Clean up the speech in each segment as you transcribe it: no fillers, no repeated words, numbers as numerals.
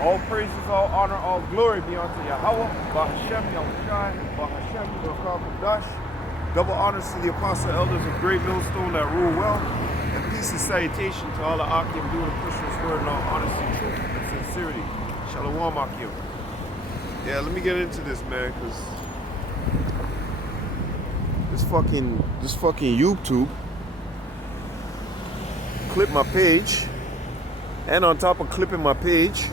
All praises, all honor, all glory be unto Yahawah, BAHASHAM, YAHWASHI, BAHASHAM, QADASH. Double honors to the apostle elders of Great Millstone that rule well, and peace and salutation to all the AHCHYAM doing and pushing this word in all honesty, truth, and sincerity. Shalom, AHCHYAM. Yeah, let me get into this, man, because this fucking YouTube clipped my page, and on top of clipping my page,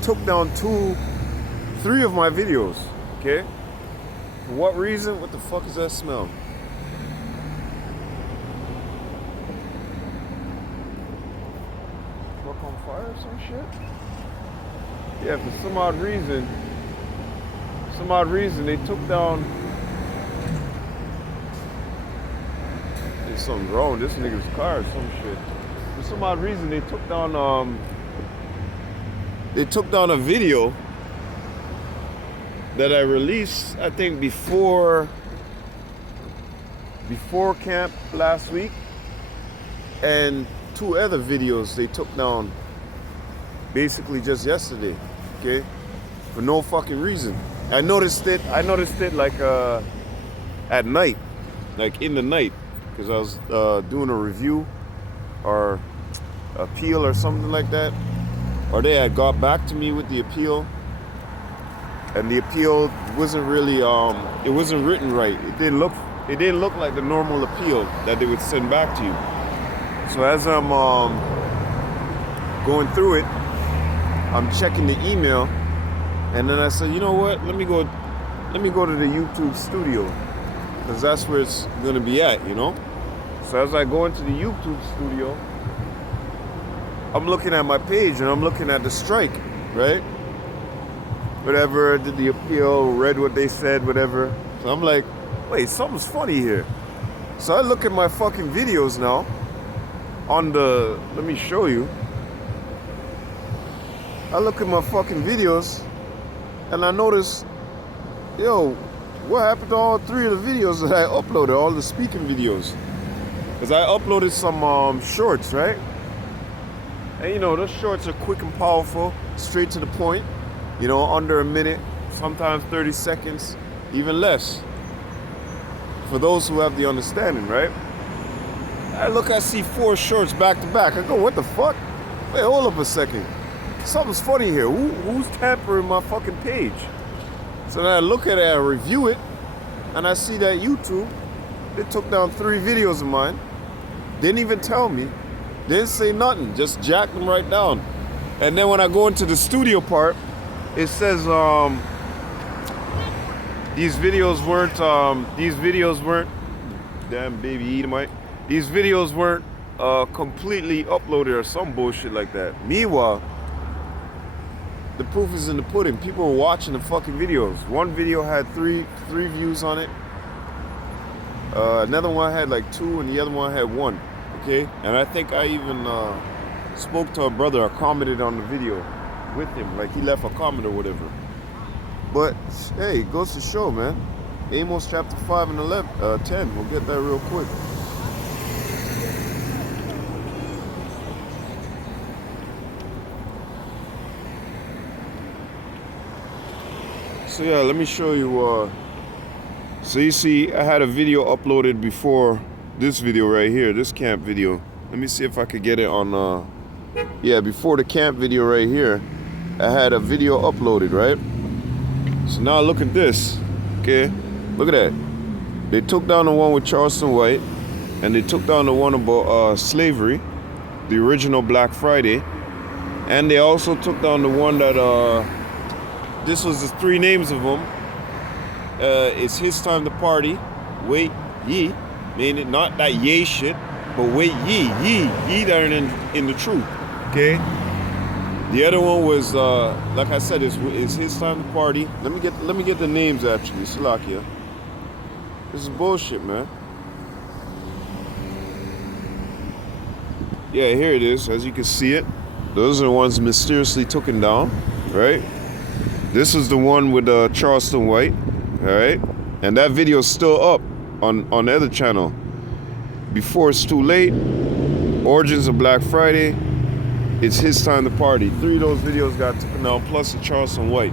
took down 3 of my videos, okay? For what reason? What the fuck is that smell? Truck on fire or some shit? Yeah, for some odd reason they took down. There's something wrong with this nigga's car or some shit. For some odd reason they took down a video that I released, I think before camp last week, and 2 other videos they took down basically just yesterday, okay? For no fucking reason. I noticed it like at night, like in the night, because I was doing a review or appeal or something like that. Or they had got back to me with the appeal, and the appeal wasn't really it wasn't written right. It didn't look like the normal appeal that they would send back to you. So as I'm going through it, I'm checking the email, and then I said, you know what? Let me go to the YouTube studio, because that's where it's gonna be at, you know. So as I go into the YouTube studio, I'm looking at my page and I'm looking at the strike, right? Whatever, did the appeal, read what they said, whatever. So I'm like, wait, something's funny here. So I look at my fucking videos now let me show you. I look at my fucking videos and I notice, yo, what happened to all 3 of the videos that I uploaded, all the speaking videos? Because I uploaded some shorts, right? And you know, those shorts are quick and powerful, straight to the point, you know, under a minute, sometimes 30 seconds, even less. For those who have the understanding, right? I see 4 shorts back to back. I go, what the fuck? Wait, hold up a second. Something's funny here. Who's tampering my fucking page? So then I look at it, I review it, and I see that YouTube, they took down 3 videos of mine. Didn't even tell me. Didn't say nothing, just jacked them right down. And then when I go into the studio part, it says these videos weren't damn baby Edomite. These videos weren't completely uploaded or some bullshit like that. Meanwhile, the proof is in the pudding. People were watching the fucking videos. One video had 3 views on it. Another one had like 2, and the other one had 1. Okay, and I think I even spoke to a brother. I commented on the video with him, like he left a comment or whatever. But hey, it goes to show, man. Amos chapter 5 and 10. We'll get that real quick. So yeah, let me show you. So you see, I had a video uploaded before this video right here, this camp video. Let me see if I could get it on, yeah, before the camp video right here, I had a video uploaded, right? So now look at this, okay? Look at that. They took down the one with Charleston White, and they took down the one about slavery, the original Black Friday, and they also took down the one that, this was the 3 names of them. It's his time to party, wait, ye. Meaning not that yay shit, but wait ye that are in the truth, okay? The other one was, like I said, it's his time to party. Let me get the names actually, Salakia. This is bullshit, man. Yeah, here it is, as you can see it. Those are the ones mysteriously taken down, right? This is the one with Charleston White, all right? And that video is still up on the other channel. Before It's Too Late, Origins of Black Friday, it's his time to party. 3 of those videos got taken down, plus the Charleston White.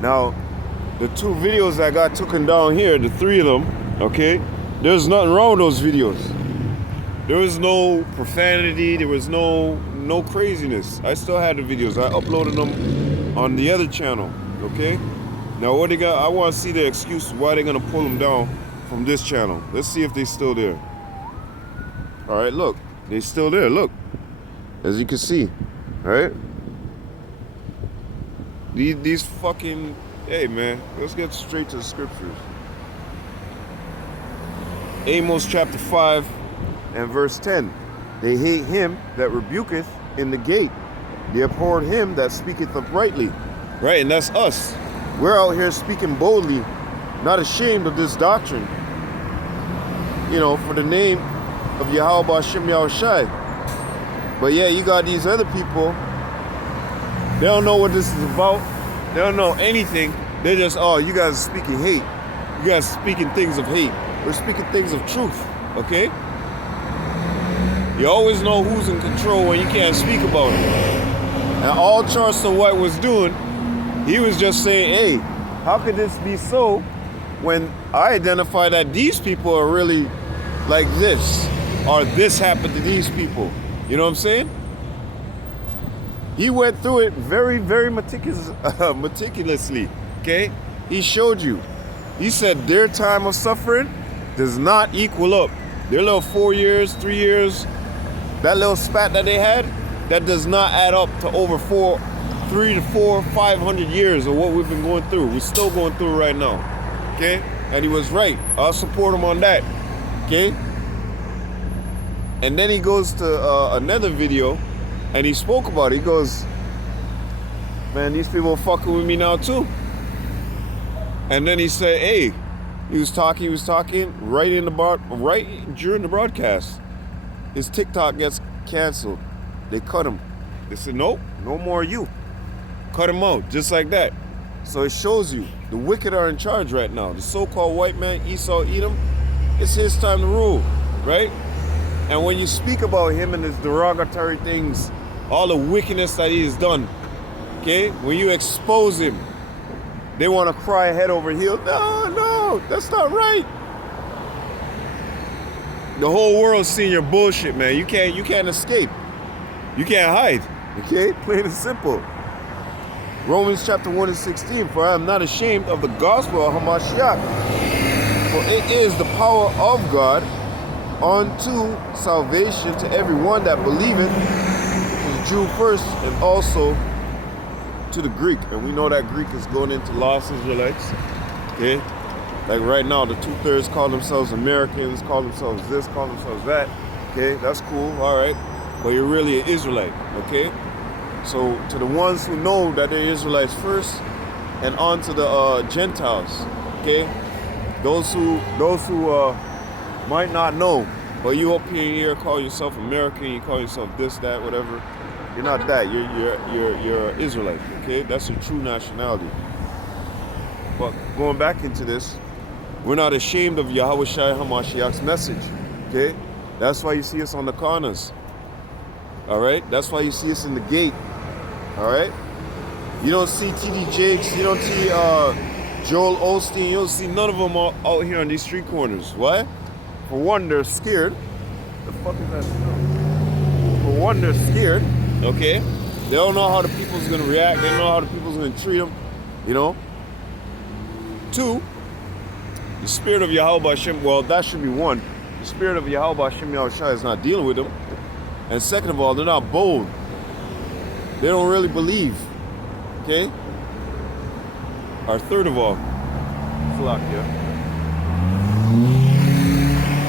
Now, the 2 videos that got taken down here, the 3 of them, okay, there's nothing wrong with those videos. There was no profanity, there was no craziness. I still had the videos. I uploaded them on the other channel, okay? Now what they got, I want to see the excuse why they're gonna pull them down from this channel. Let's see if they're still there. All right, look, they're still there, look. As you can see, all right? These fucking, hey man, let's get straight to the scriptures. Amos chapter 5 and verse 10. They hate him that rebuketh in the gate. They abhor him that speaketh uprightly. Right, and that's us. We're out here speaking boldly, not ashamed of this doctrine. You know, for the name of YAHAWASHI. But yeah, you got these other people. They don't know what this is about. They don't know anything. They're just, oh, you guys are speaking hate. You guys are speaking things of hate. We're speaking things of truth, okay? You always know who's in control when you can't speak about it. And all Charleston White was doing, he was just saying, hey, how could this be so when I identify that these people are really like this, or this happened to these people? You know what I'm saying? He went through it very, very meticulously, okay? He showed you. He said their time of suffering does not equal up. Their little 4 years, 3 years, that little spat that they had, that does not add up to over 300 to 400, 500 years of what we've been going through. We're still going through it right now, okay? And he was right. I'll support him on that, okay? And then he goes to another video, and he spoke about it. He goes, man, these people are fucking with me now too. And then he said, hey, he was talking right during the broadcast. His TikTok gets canceled. They cut him. They said, nope, no more you. Cut him out, just like that. So it shows you, the wicked are in charge right now. The so-called white man, Esau, Edom, it's his time to rule, right? And when you speak about him and his derogatory things, all the wickedness that he has done, okay? When you expose him, they want to cry head over heels. No, that's not right. The whole world's seeing your bullshit, man. You can't escape. You can't hide, okay? Plain and simple. Romans chapter 1 and 16, for I am not ashamed of the gospel of Hamashiach, for it is the power of God unto salvation to everyone that believeth, to the Jew first, and also to the Greek. And we know that Greek is going into lost Israelites, okay? Like right now, the 2/3 call themselves Americans, call themselves this, call themselves that, okay? That's cool, all right. But you're really an Israelite, okay? So to the ones who know that they're Israelites first, and on to the Gentiles, okay? Those who might not know, but you up here call yourself American, you call yourself this, that, whatever. You're not that. You're an Israelite, okay? That's your true nationality. But going back into this, we're not ashamed of YAHAWASHI HaMashiach's message, okay? That's why you see us on the corners, all right? That's why you see us in the gate, all right? You don't see T.D. Jakes, you don't see Joel Osteen, you don't see none of them out here on these street corners. Why? For one, they're scared. The fuck is that smell? For one, they're scared, okay? They don't know how the people's gonna react, they don't know how the people's gonna treat them, you know? 2, the spirit of YAHAWASHI, well, that should be 1. The spirit of YAHAWASHI is not dealing with them. And second of all, they're not bold. They don't really believe, okay? Or third of all, Salakia.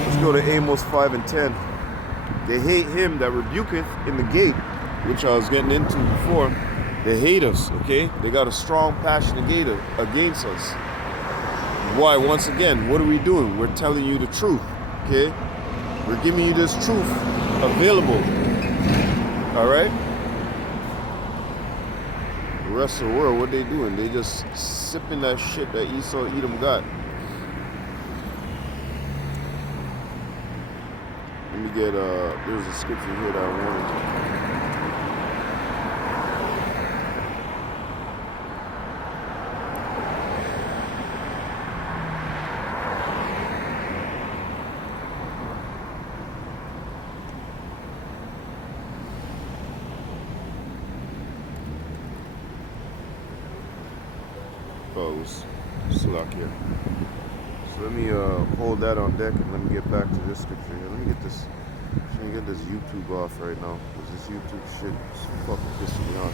Let's go to Amos 5 and 10. They hate him that rebuketh in the gate, which I was getting into before. They hate us, okay? They got a strong passion against us. Why? Once again, what are we doing? We're telling you the truth, okay? We're giving you this truth available, all right? The rest of the world, what they doing? They just sipping that shit that Esau Edom got. Let me get, there's a scripture here that I wanted. thought it was slack here. So let me hold that on deck and let me get back to this scripture here. Let me get this. Trying to get this YouTube off right now, because this YouTube shit is fucking pissing me off,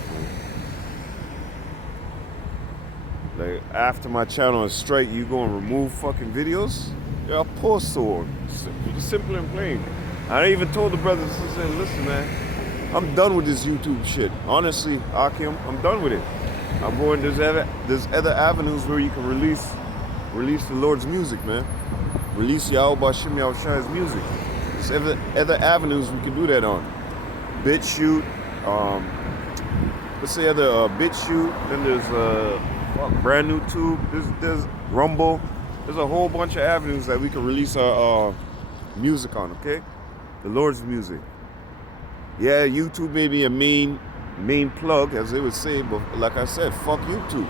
man. Like, after my channel is straight, you gonna remove fucking videos? Yeah, I'll post one. Simple and plain. I even told the brothers, I said, listen, man, I'm done with this YouTube shit. Honestly, AHCHYAM, I'm done with it. I'm going, there's other avenues where you can release the Lord's music, man. Release YAHAWASHI's music. There's other avenues we can do that on. BitChute, let's say other BitChute, then there's brand new tube, there's Rumble. There's a whole bunch of avenues that we can release our music on, okay? The Lord's music. Yeah, YouTube may be a main plug, as they would say, but like I said, fuck YouTube.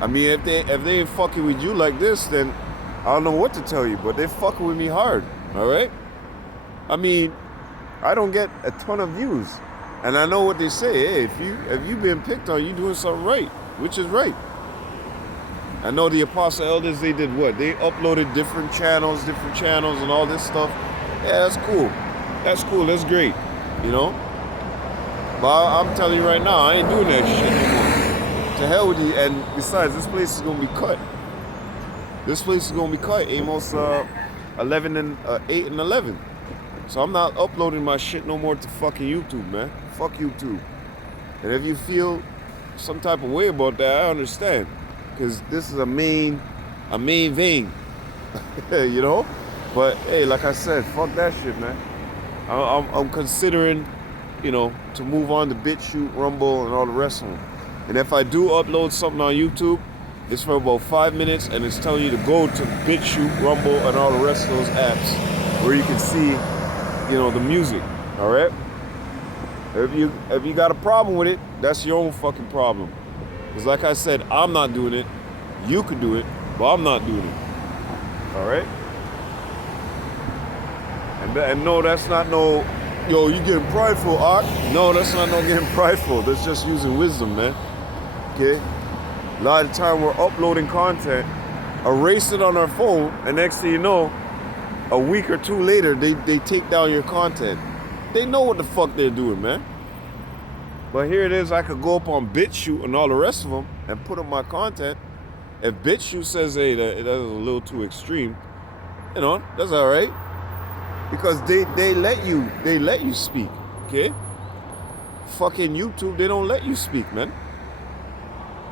I mean, if they ain't fucking with you like this, then I don't know what to tell you, but they fucking with me hard, all right? I mean, I don't get a ton of views, and I know what they say. Hey, if you been picked on, you doing something right, which is right. I know the Apostle Elders, they did what? They uploaded different channels, and all this stuff. Yeah, that's cool. That's cool. That's great. You know. But I'm telling you right now, I ain't doing that shit anymore. To hell with you. And besides, this place is gonna be cut. This place is gonna be cut. Amos 11 and 8 and 11. So I'm not uploading my shit no more to fucking YouTube, man. Fuck YouTube. And if you feel some type of way about that, I understand. Because this is a main vein. You know? But hey, like I said, fuck that shit, man. I'm considering, you know, to move on to BitChute, Rumble, and all the rest of them. And if I do upload something on YouTube, it's for about 5 minutes, and it's telling you to go to BitChute, Rumble, and all the rest of those apps where you can see, you know, the music. All right. If you got a problem with it, that's your own fucking problem. Because like I said, I'm not doing it. You could do it, but I'm not doing it. All right. And no, that's not no. Yo, you getting prideful, Art? No, that's not no getting prideful. That's just using wisdom, man. Okay. A lot of the time we're uploading content, erase it on our phone, and next thing you know, a week or two later, they take down your content. They know what the fuck they're doing, man. But here it is, I could go up on BitChute and all the rest of them and put up my content. If BitChute says, hey, that is a little too extreme, you know, that's all right. Because they let you speak, okay? Fucking YouTube, they don't let you speak, man.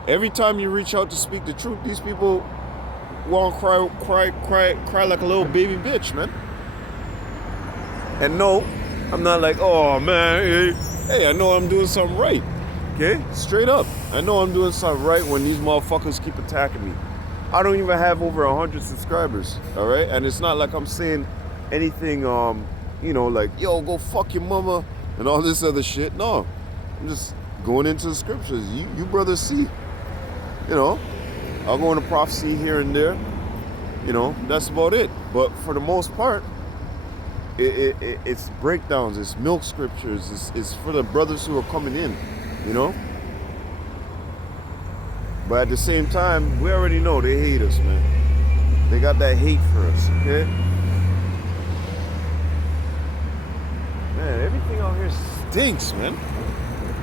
Every time you reach out to speak the truth, these people want to cry like a little baby bitch, man. And no, I'm not like, oh man, hey, I know I'm doing something right. Okay? Straight up. I know I'm doing something right when these motherfuckers keep attacking me. I don't even have over 100 subscribers, all right? And it's not like I'm saying anything, you know, like, yo, go fuck your mama and all this other shit. No, I'm just going into the scriptures. You brothers see, you know, I'll go into prophecy here and there. You know, that's about it. But for the most part, it's breakdowns, it's milk scriptures, it's for the brothers who are coming in, you know. But at the same time, we already know they hate us, man. They got that hate for us, okay? Man, everything out here stinks, man.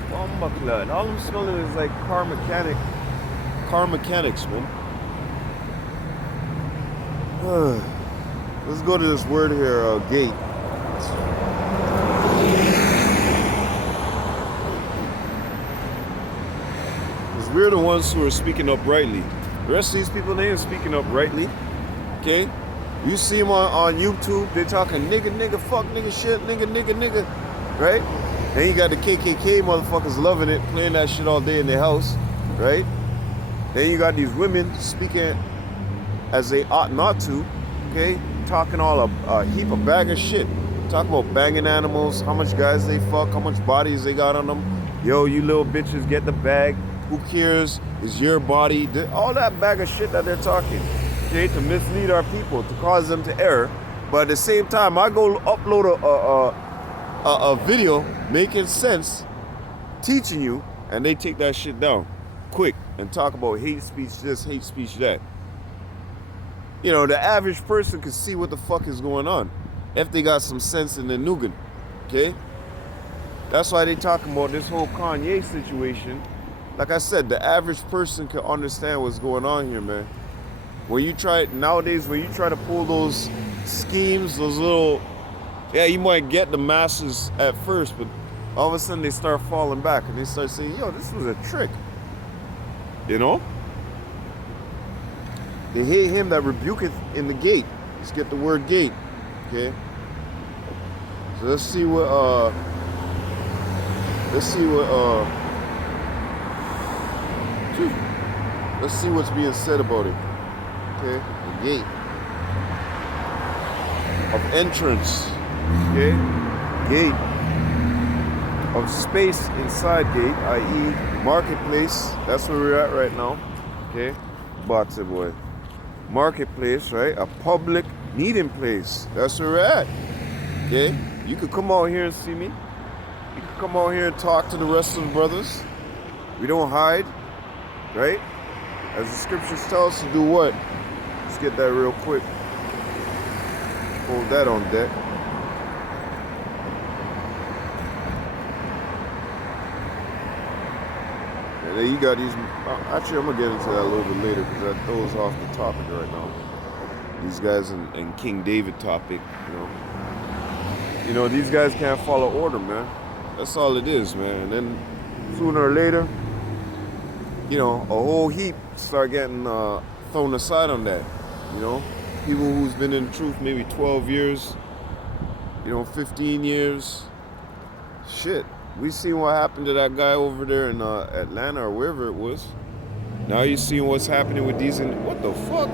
Bombaclad. All I'm smelling is like car mechanics, man. Let's go to this word here, gate. Because we're the ones who are speaking uprightly. The rest of these people, they ain't speaking uprightly. Okay? You see them on YouTube, they're talking nigga, fuck, nigga, shit, nigga, right? Then you got the KKK motherfuckers loving it, playing that shit all day in their house, right? Then you got these women speaking as they ought not to, okay? Talking all a heap of bag of shit. Talking about banging animals, how much guys they fuck, how much bodies they got on them. Yo, you little bitches, get the bag. Who cares? It's your body. All that bag of shit that they're talking, okay? To mislead our people, to cause them to err. But at the same time, I go upload a video making sense, teaching you, and they take that shit down. quick and talk about hate speech this, hate speech that. You know, the average person can see what the fuck is going on if they got some sense in the nougat, okay? That's why they talking about this whole Kanye situation. Like I said, the average person can understand what's going on here, man. When you try, nowadays, when you try to pull those schemes, those little, yeah, you might get the masses at first, but all of a sudden they start falling back and they start saying, yo, this was a trick. You know? They hate him that rebuketh in the gate. Let's get the word gate. Okay? So let's see what what's being said about it. Okay? The gate of entrance. Okay? Gate of space inside gate, i.e. marketplace. That's where we're at right now. Okay? Boxer boy. Marketplace, right? A public meeting place. That's where we're at. Okay? You could come out here and see me. You could come out here and talk to the rest of the brothers. We don't hide, right? As the scriptures tell us to do what? Let's get that real quick. Hold that on deck. And then you got these. Actually, I'm gonna get into that a little bit later because that throws off the topic right now. These guys in King David topic, you know, these guys can't follow order, man. That's all it is, man. And then sooner or later, you know, a whole heap start getting thrown aside on that. You know, people who's been in the truth maybe 12 years, you know, 15 years. Shit, we seen what happened to that guy over there in Atlanta or wherever it was. Now you seeing what's happening with these. What the fuck?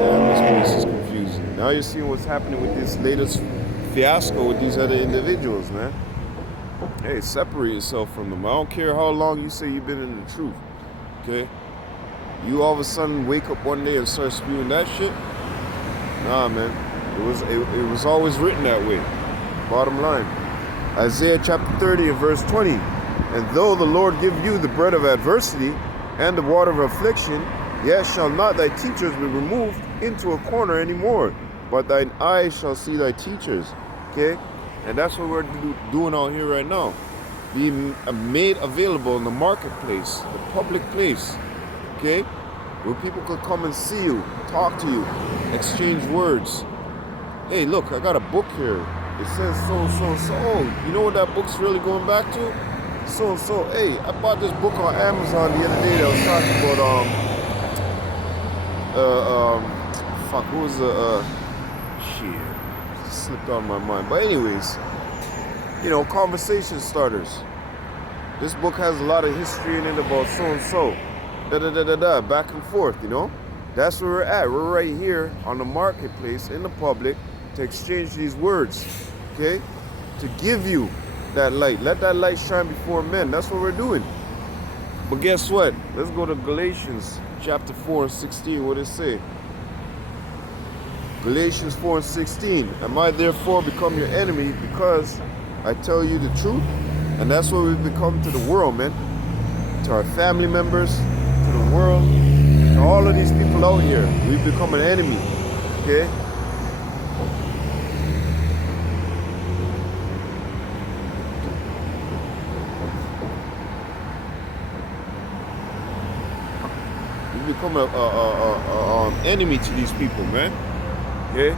Damn, this place is confusing. Now you're seeing what's happening with this latest fiasco with these other individuals, man. Hey, separate yourself from them. I don't care how long you say you've been in the truth, okay? You all of a sudden wake up one day and start spewing that shit? Nah, man. It was always written that way. Bottom line. Isaiah chapter 30 and verse 20. And though the Lord give you the bread of adversity and the water of affliction, yet shall not thy teachers be removed into a corner anymore, but thine eyes shall see thy teachers. Okay? And that's what we're doing out here right now. Being made available in the marketplace, the public place. Okay? Where people could come and see you, talk to you, exchange words. Hey, look, I got a book here. It says so. Oh, you know what that book's really going back to? So. Hey, I bought this book on Amazon the other day that was talking about fuck, what was the shit? Slipped out of my mind. But anyways, you know, conversation starters. This book has a lot of history in it about so. Back and forth, you know? That's where we're at. We're right here on the marketplace in the public to exchange these words, okay? To give you that light. Let that light shine before men. That's what we're doing. But guess what? Let's go to Galatians chapter 4 and 16. What does it say? Galatians 4 and 16. Am I therefore become your enemy because I tell you the truth? And that's what we've become to the world, man. To our family members, to the world, to all of these people out here. We've become an enemy, okay? We've become an enemy to these people, man. Okay?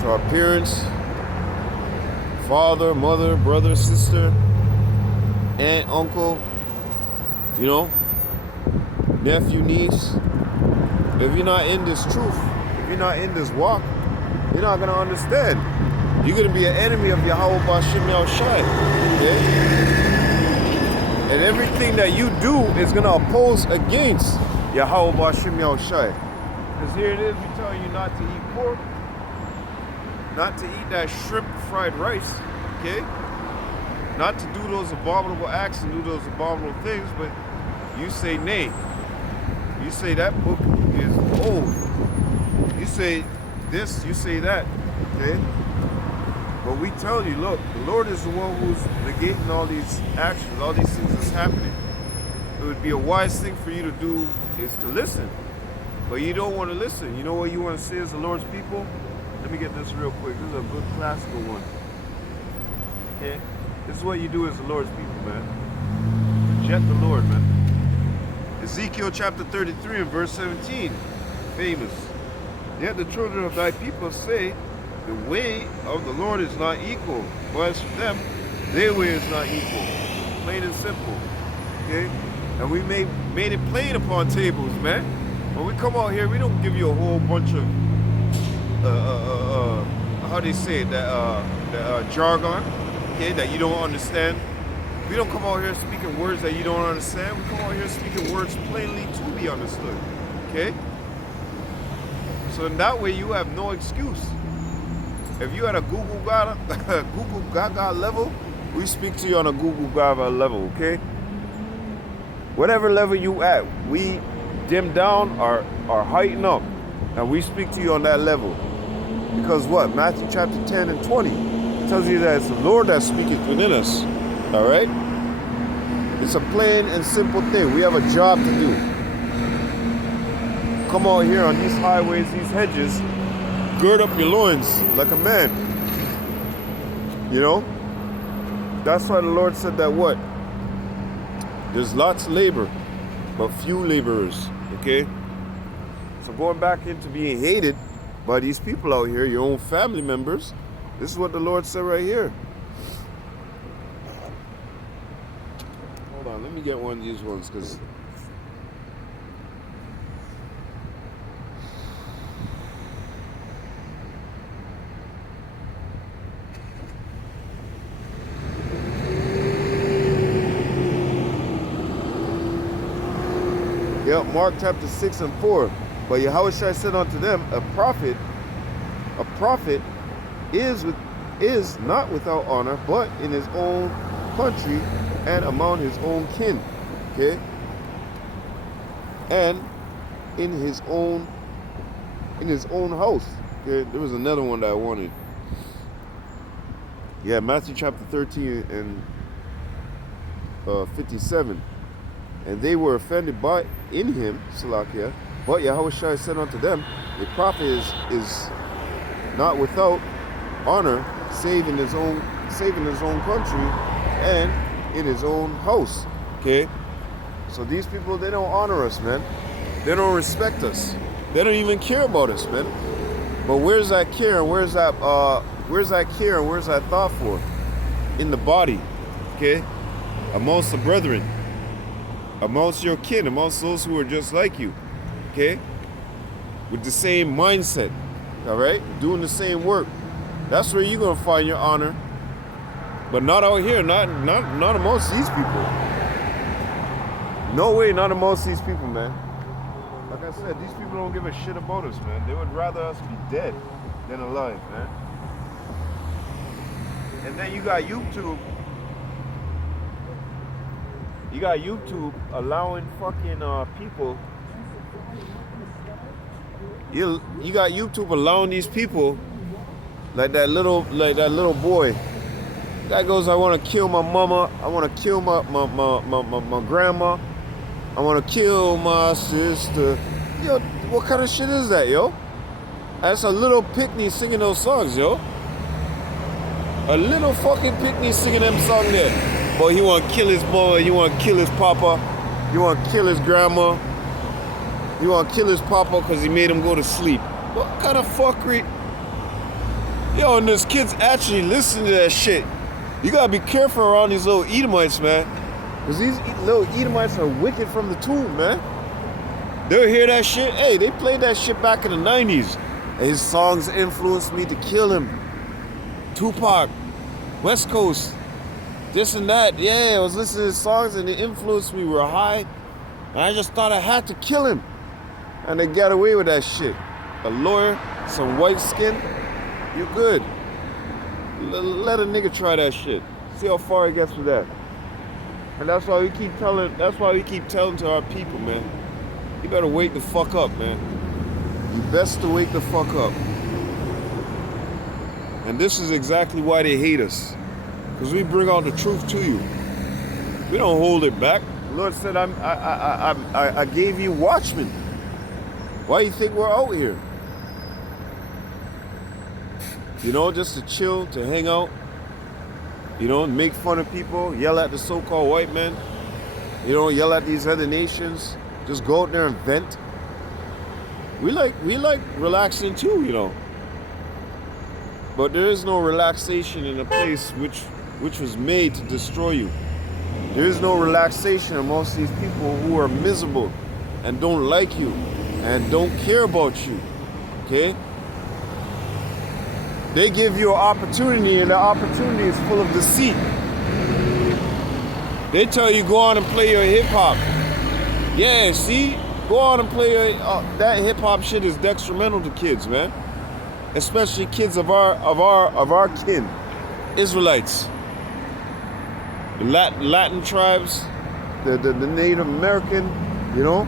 To our parents, father, mother, brother, sister, aunt, uncle, you know, nephew, niece. If you're not in this truth, if you're not in this walk, you're not going to understand. You're going to be an enemy of YAHAWASHI. Okay? And everything that you do is going to oppose against YAHAWASHI. Because here it is, we tell you not to eat pork, not to eat that shrimp fried rice, okay? Not to do those abominable acts and do those abominable things, but you say nay. You say that book is old. You say this, you say that, okay? But we tell you, look, the Lord is the one who's negating all these actions, all these things that's happening. it would be a wise thing for you to do is to listen. But you don't want to listen. You know what you want to say as the Lord's people? Let me get this real quick. This is a good classical one. Okay? This is what you do as the Lord's people, man. Reject the Lord, man. Ezekiel chapter 33 and verse 17. Famous. Yet the children of thy people say, the way of the Lord is not equal. But as for them, their way is not equal. Plain and simple. Okay? And we made it plain upon tables, man. When we come out here, we don't give you a whole bunch of how they say it, that jargon, okay, that you don't understand. We don't come out here speaking words that you don't understand. We come out here speaking words plainly to be understood. Okay? So in that way you have no excuse. If you at a Google Gaga level, we speak to you on a Google Gaga level, okay? Whatever level you at, we dim down or heighten up, and we speak to you on that level. Because what? Matthew chapter 10 and 20 tells you that it's the Lord that speaketh within us. All right? It's a plain and simple thing. We have a job to do. Come out here on these highways, these hedges, gird up your loins like a man. You know? That's why the Lord said that what? There's lots of labor, but few laborers. Okay? So going back into being hated by these people out here, your own family members, this is what the Lord said right here. Hold on, let me get one of these ones, because Mark chapter 6 and 4. But YAHAWASHI said unto them, a prophet is not without honor, but in his own country and among his own kin. Okay? And in his own house. Okay, there was another one that I wanted. Yeah, Matthew chapter 13 and 57. And they were offended in him, Salakia. But YAHAWASHI said unto them, a prophet is not without honor, save in his own country and in his own house. Okay? So these people, they don't honor us, man. They don't respect us. They don't even care about us, man. But where's that care and where's that thought for? In the body. Okay? Amongst the brethren. Amongst your kin, amongst those who are just like you, okay? With the same mindset, all right? Doing the same work. That's where you're gonna find your honor. But not out here, not amongst these people. No way, not amongst these people, man. Like I said, these people don't give a shit about us, man. They would rather us be dead than alive, man. And then you got YouTube. You got YouTube allowing fucking people. You got YouTube allowing these people, like that little boy. Guy goes, I want to kill my mama. I want to kill my grandma. I want to kill my sister. Yo, what kind of shit is that, yo? That's a little picnic singing those songs, yo. A little fucking picnic singing them songs there. But he want to kill his mama, you want to kill his papa, you want to kill his grandma, you want to kill his papa because he made him go to sleep. What kind of fuckery? Yo, and those kids actually listen to that shit. You got to be careful around these little Edomites, man. Because these little Edomites are wicked from the tomb, man. They'll hear that shit. Hey, they played that shit back in the 90s. And his songs influenced me to kill him. Tupac, West Coast. This and that, yeah, I was listening to his songs and it influenced me real high. And I just thought I had to kill him. And they got away with that shit. A lawyer, some white skin, you're good. Let a nigga try that shit. See how far he gets with that. And that's why we keep telling to our people, man. You better wake the fuck up, man. You best to wake the fuck up. And this is exactly why they hate us. Because we bring out the truth to you. We don't hold it back. The Lord said, I gave you watchmen. Why do you think we're out here? You know, just to chill, to hang out. You know, make fun of people, yell at the so-called white men. You know, yell at these other nations. Just go out there and vent. We like relaxing too, you know. But there is no relaxation in a place which was made to destroy you. There is no relaxation amongst these people who are miserable and don't like you and don't care about you. Okay? They give you an opportunity, and the opportunity is full of deceit. They tell you go on and play your hip hop. Yeah, see, go on and play that hip hop shit is detrimental to kids, man. Especially kids of our kin, Israelites, the Latin tribes, the Native American, you know,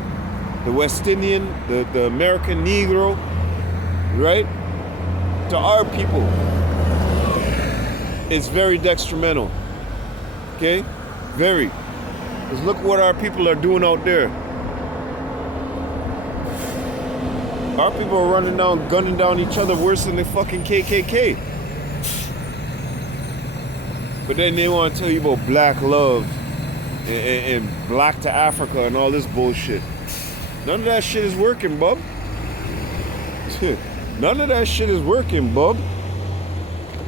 the West Indian, the American Negro, right? To our people, it's very detrimental. Okay, very. Because look what our people are doing out there. Our people are running down, gunning down each other worse than the fucking KKK. But then they want to tell you about black love and black to Africa and all this bullshit. None of that shit is working, bub. None of that shit is working, bub.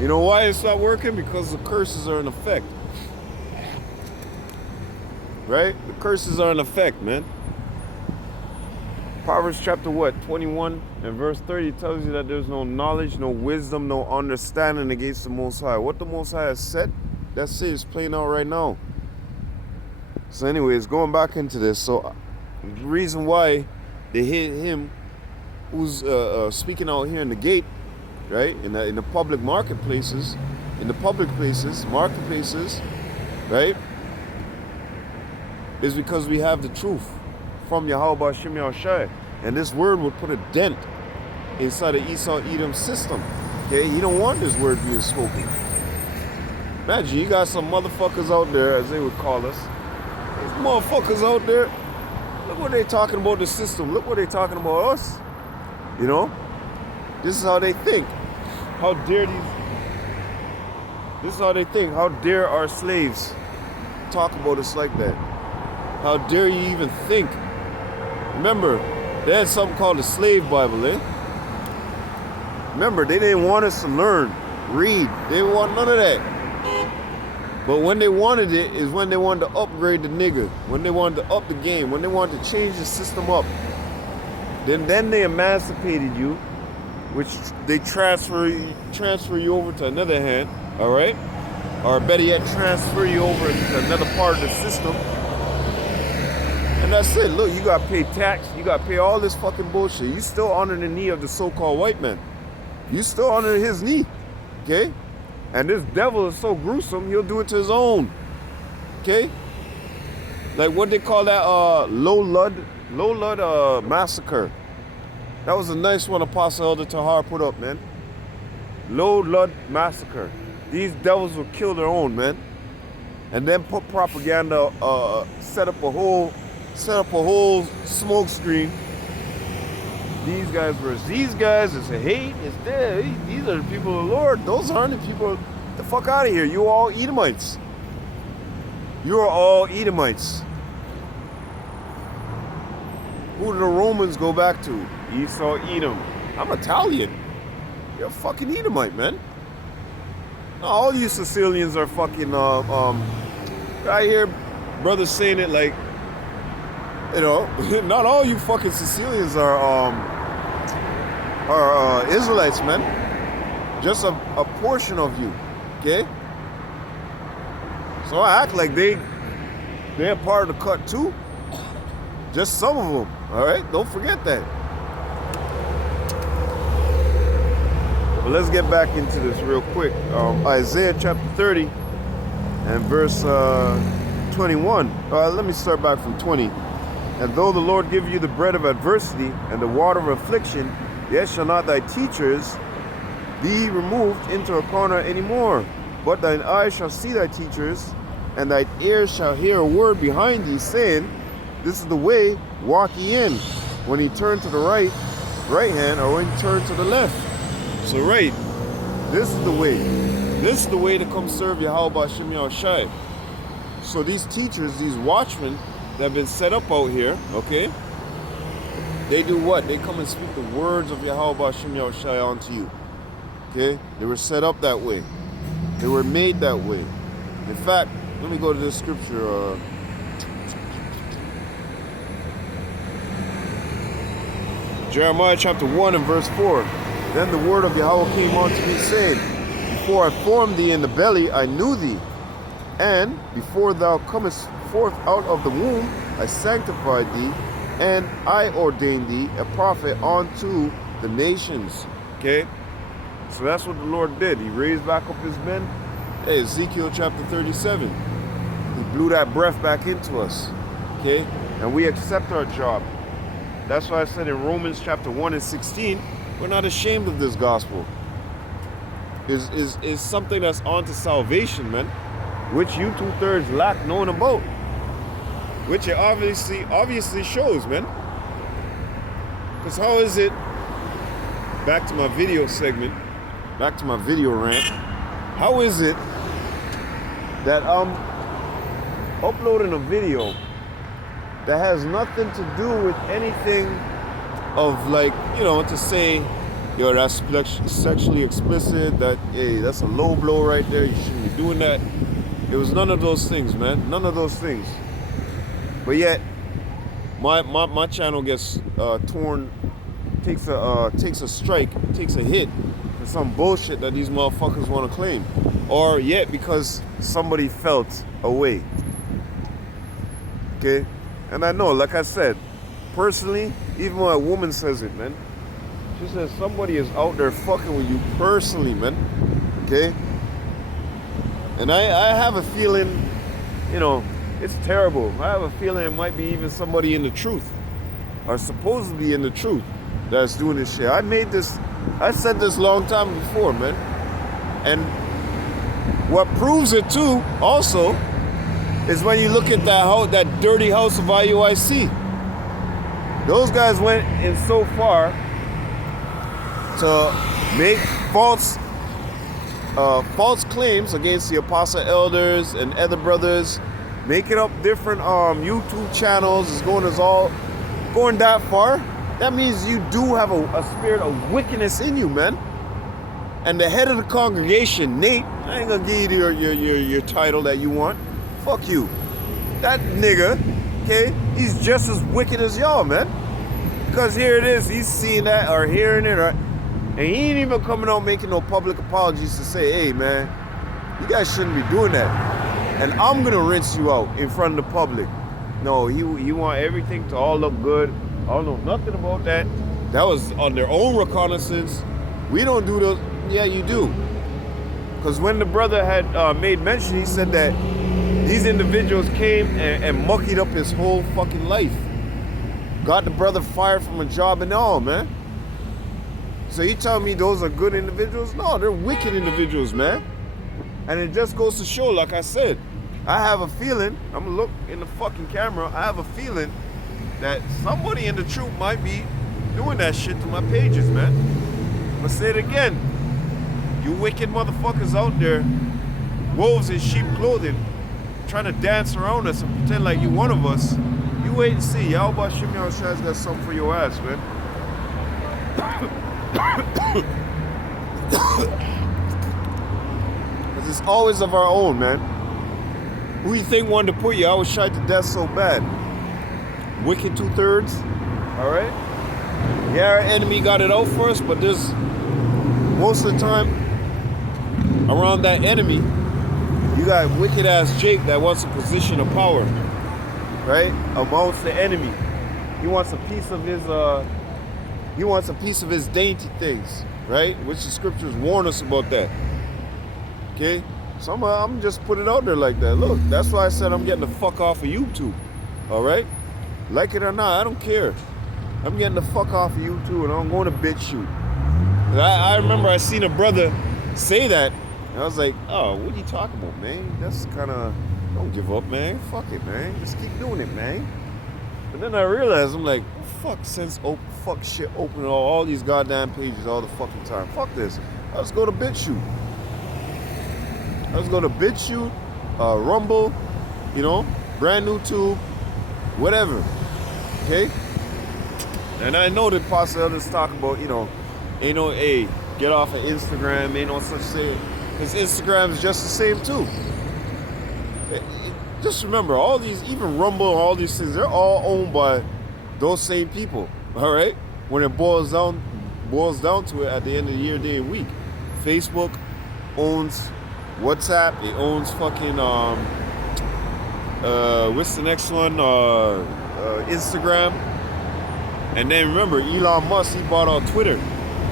You know why it's not working? Because the curses are in effect. Right? The curses are in effect, man. Proverbs chapter what? 21 and verse 30 tells you that there's no knowledge, no wisdom, no understanding against the Most High. What the Most High has said, that's it. It's playing out right now. So anyways, going back into this. So the reason why they hit him who's speaking out here in the gate, right? In the public marketplaces, marketplaces, right? Is because we have the truth from YAHAWASHI, and this word would put a dent inside the Esau-Edom system. Okay, he don't want this word being spoken. Imagine you got some motherfuckers out there, as they would call us. These motherfuckers out there. Look what they talking about the system. Look what they talking about us. You know, this is how they think. How dare this is how they think. How dare our slaves talk about us like that? How dare you even think? Remember, they had something called the slave Bible, eh? Remember, they didn't want us to learn, read. They didn't want none of that. But when they wanted it is when they wanted to upgrade the nigga, when they wanted to up the game, when they wanted to change the system up. Then they emancipated you, which they transfer you over to another hand, all right? Or better yet, transfer you over to another part of the system. And that's it. Look, you got to pay tax. You got to pay all this fucking bullshit. You still under the knee of the so-called white man. You still under his knee, okay? And this devil is so gruesome, he'll do it to his own, okay? Like what they call that low Lud massacre. That was a nice one Apostle Elder Tahar put up, man. Low Lud massacre. These devils will kill their own, man. And then put propaganda, set up a whole smoke screen. These guys versus these guys, it's a hate, it's there. These are the people of the Lord. Those aren't the people. Get the fuck out of here. You all Edomites. You are all Edomites. Who do the Romans go back to? Esau, Edom. I'm Italian. You're a fucking Edomite, man. All you Sicilians are fucking, I hear brothers saying it like, you know, not all you fucking Sicilians are Israelites, man. Just a portion of you, okay? So I act like they're part of the cut too. Just some of them, all right? Don't forget that. But let's get back into this real quick. Isaiah chapter 30 and verse 21. Let me start back from 20. And though the Lord give you the bread of adversity and the water of affliction, yet shall not thy teachers be removed into a corner anymore. But thine eyes shall see thy teachers, and thy ears shall hear a word behind thee, saying, this is the way, walk ye in. When he turned to the right hand, or when he turned to the left. So right, this is the way. This is the way to come serve Yahawah YAHAWASHI. So these teachers, these watchmen that have been set up out here, okay, they do what? They come and speak the words of Yahawah YAHAWASHI onto you. Okay? They were set up that way. They were made that way. In fact, let me go to this scripture. Jeremiah chapter 1 and verse 4. Then the word of Yahweh came unto me, saying, before I formed thee in the belly, I knew thee. And before thou comest forth out of the womb, I sanctified thee, and I ordained thee a prophet unto the nations. Okay? So that's what the Lord did. He raised back up his men. Hey, Ezekiel chapter 37. He blew that breath back into us. Okay? And we accept our job. That's why I said in Romans chapter 1 and 16, we're not ashamed of this gospel. Is something that's on to salvation, man. Which you 2/3 lack knowing about. Which it obviously shows, man. Because how is it, back to my video segment, back to my video rant, how is it that I'm uploading a video that has nothing to do with anything of, like, you know, to say, yo, that's sexually explicit, that, hey, that's a low blow right there, you shouldn't be doing that. It was none of those things, man. None of those things. But yet, my channel gets torn, takes a strike, takes a hit for some bullshit that these motherfuckers want to claim. Or yet because somebody felt a way. Okay? And I know, like I said, personally, even when a woman says it, man, she says somebody is out there fucking with you personally, man. Okay? And I have a feeling, you know, it's terrible. I have a feeling it might be even somebody in the truth, or supposedly in the truth, that's doing this shit. I said this long time before, man. And what proves it too, also, is when you look at that dirty house of IUIC. Those guys went in so far to make false claims against the apostle elders and other brothers, making up different YouTube channels, is going that far. That means you do have a spirit of wickedness in you, man. And the head of the congregation, Nate, I ain't gonna give you your title that you want. Fuck you. That nigga, okay, he's just as wicked as y'all, man. Because here it is, he's seeing that or hearing it, and he ain't even coming out making no public apologies to say, hey, man, you guys shouldn't be doing that. And I'm gonna rinse you out in front of the public. No, he want everything to all look good. I don't know nothing about that. That was on their own reconnaissance. We don't do those. Yeah, you do. Because when the brother had made mention, he said that these individuals came and muckied up his whole fucking life. Got the brother fired from a job and all, man. So you telling me those are good individuals? No, they're wicked individuals, man. And it just goes to show, like I said, I have a feeling, I'm gonna look in the fucking camera, I have a feeling that somebody in the truth might be doing that shit to my pages, man. I'm gonna say it again. You wicked motherfuckers out there, wolves in sheep clothing, trying to dance around us and pretend like you one of us. You wait and see. Yahawah YAHAWASHI's got something for your ass, man. Because it's always of our own, man. Who you think wanted to put YAHAWASHI to death so bad? Wicked 2/3, all right? Yeah, our enemy got it out first, but there's most of the time around that enemy, you got wicked ass Jake that wants a position of power, right? Amongst the enemy. He wants a piece of his dainty things, right? Which the scriptures warn us about that. Okay? So I'm just put it out there like that. Look, that's why I said I'm getting the fuck off of YouTube. Alright? Like it or not, I don't care. I'm getting the fuck off of YouTube and I'm going to bitch shoot. I remember I seen a brother say that. And I was like, oh, what are you talking about, man? That's kind of Don't give up, man. Fuck it, man. Just keep doing it, man. But then I realized, I'm like, fuck fuck shit opening all these goddamn pages all the fucking time. Fuck this. Let's go to BitChute. Let's go to BitChute, Rumble, you know, brand new tube, whatever. Okay? And I know that possibly others talk about, you know, ain't no get off of Instagram, ain't no such thing. Because Instagram is just the same too. Just remember, all these, even Rumble, all these things, they're all owned by those same people. All right? When it boils down to it at the end of the year, day and week. Facebook owns WhatsApp, it owns fucking what's the next one? Instagram. And then remember, Elon Musk, he bought out Twitter.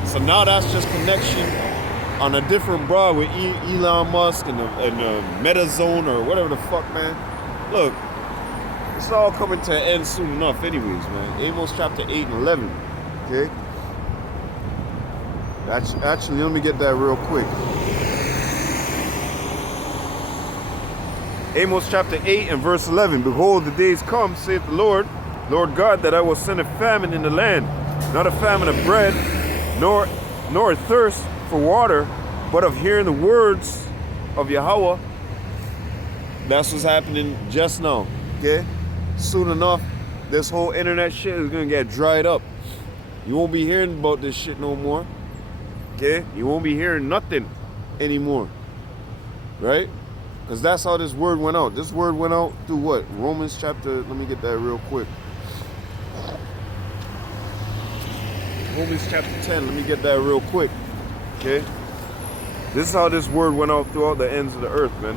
So now that's just connection on a different broad with Elon Musk and the Meta Zone or whatever the fuck, man. Look, it's all coming to an end soon enough anyways, man. Amos chapter 8 and 11, okay? Actually, let me get that real quick. Amos chapter 8 and verse 11. Behold, the days come, saith the Lord God, that I will send a famine in the land, not a famine of bread, nor a thirst for water, but of hearing the words of Yahawah. That's what's happening just now, okay? Soon enough, this whole internet shit is gonna get dried up. You won't be hearing about this shit no more, okay? You won't be hearing nothing anymore, right? Because that's how this word went out. This word went out through what? Romans chapter, let me get that real quick. Romans chapter 10, let me get that real quick, okay? This is how this word went out throughout the ends of the earth, man.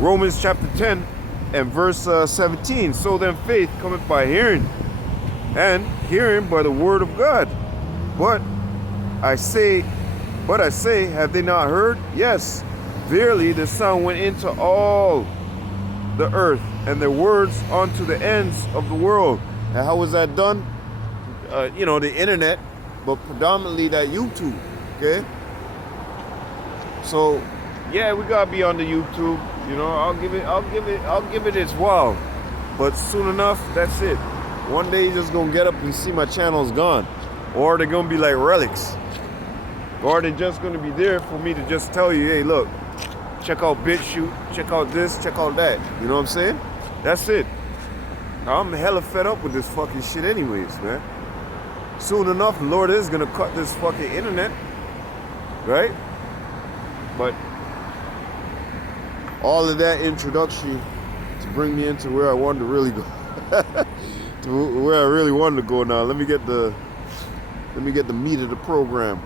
Romans chapter 10 and verse 17. So then faith cometh by hearing, and hearing by the word of God. But I say, have they not heard? Yes, verily the sound went into all the earth, and their words unto the ends of the world. And how was that done? You know, the internet, but predominantly that YouTube, okay? So, yeah, we gotta be on the YouTube. You know, I'll give it its while. But soon enough, that's it. One day you're just gonna get up and see my channel's gone. Or they're gonna be like relics. Or they're just gonna be there for me to just tell you, hey, look, check out BitChute, check out this, check out that. You know what I'm saying? That's it. I'm hella fed up with this fucking shit anyways, man. Soon enough, the Lord is gonna cut this fucking internet. Right? But all of that introduction to bring me into where I wanted to really go. To where I really wanted to go now. Let me get the meat of the program.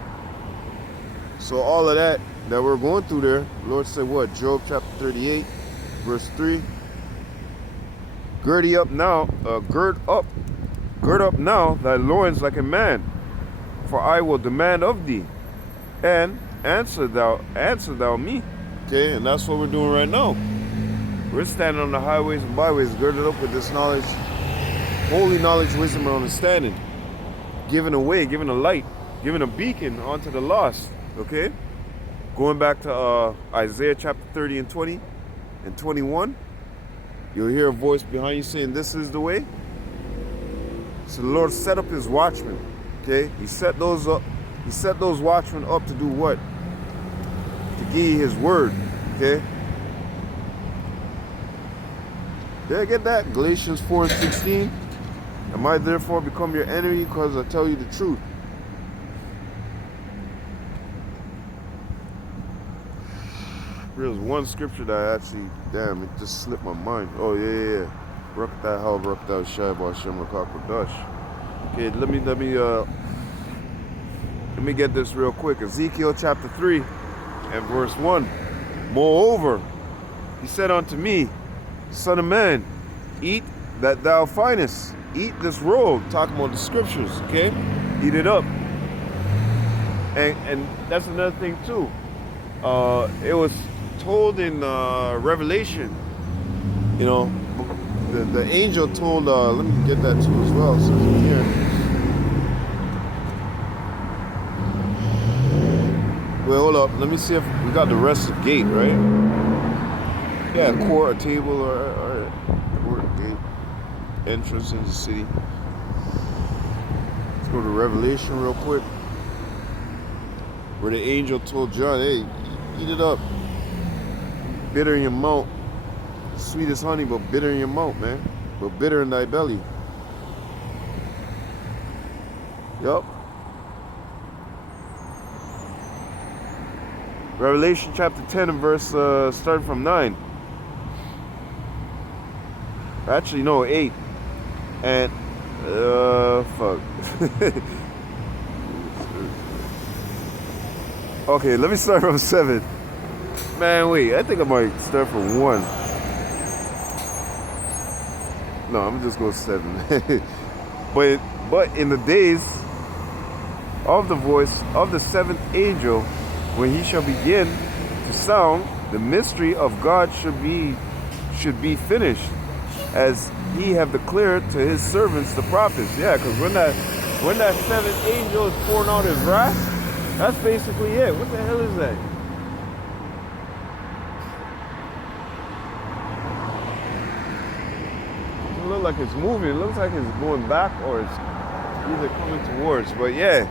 So all of that we're going through there, the Lord said what? Job chapter 38, verse 3. Gird up now thy loins like a man, for I will demand of thee, and answer thou me. Okay, and that's what we're doing right now. We're standing on the highways and byways, girded up with this knowledge, holy knowledge, wisdom, and understanding, giving away, giving a light, giving a beacon unto the lost. Okay, going back to Isaiah chapter 30 and 20 and 21, you'll hear a voice behind you saying, "This is the way." So the Lord set up his watchmen. Okay, he set those up. He set those watchmen up to do what? To give you his word. Okay. Did I get that? Galatians 4 and 16. Am I therefore become your enemy because I tell you the truth? There's one scripture that I actually, damn, it just slipped my mind. Oh yeah. BAHASHAM, QADASH. Okay, let me get this real quick. Ezekiel chapter 3 and verse 1. Moreover, he said unto me, Son of man, eat that thou findest. Eat this roll. Talking about the scriptures, okay? Eat it up. And that's another thing too. It was told in Revelation, you know, the angel told, let me get that too as well, so it's in here. Well, hold up, let me see if we got the rest of the gate, right? Yeah, a court, a table, or a court gate. Entrance in the city. Let's go to Revelation real quick. Where the angel told John, hey, eat it up. Bitter in your mouth. Sweet as honey, but bitter in your mouth, man. But bitter in thy belly. Yup. Revelation chapter 10 and verse, starting from 9. Actually, no, 8. And, fuck. Okay, let me start from 7. Man, wait, I think I might start from 1. No, I'm just going 7. But in the days of the voice of the 7th angel, when he shall begin to sound, the mystery of God should be finished, as he have declared to his servants the prophets. Yeah, because when that 7th angel is pouring out his wrath, that's basically it. What the hell is that? It looks like it's moving. It looks like it's going back or it's either coming towards. But yeah,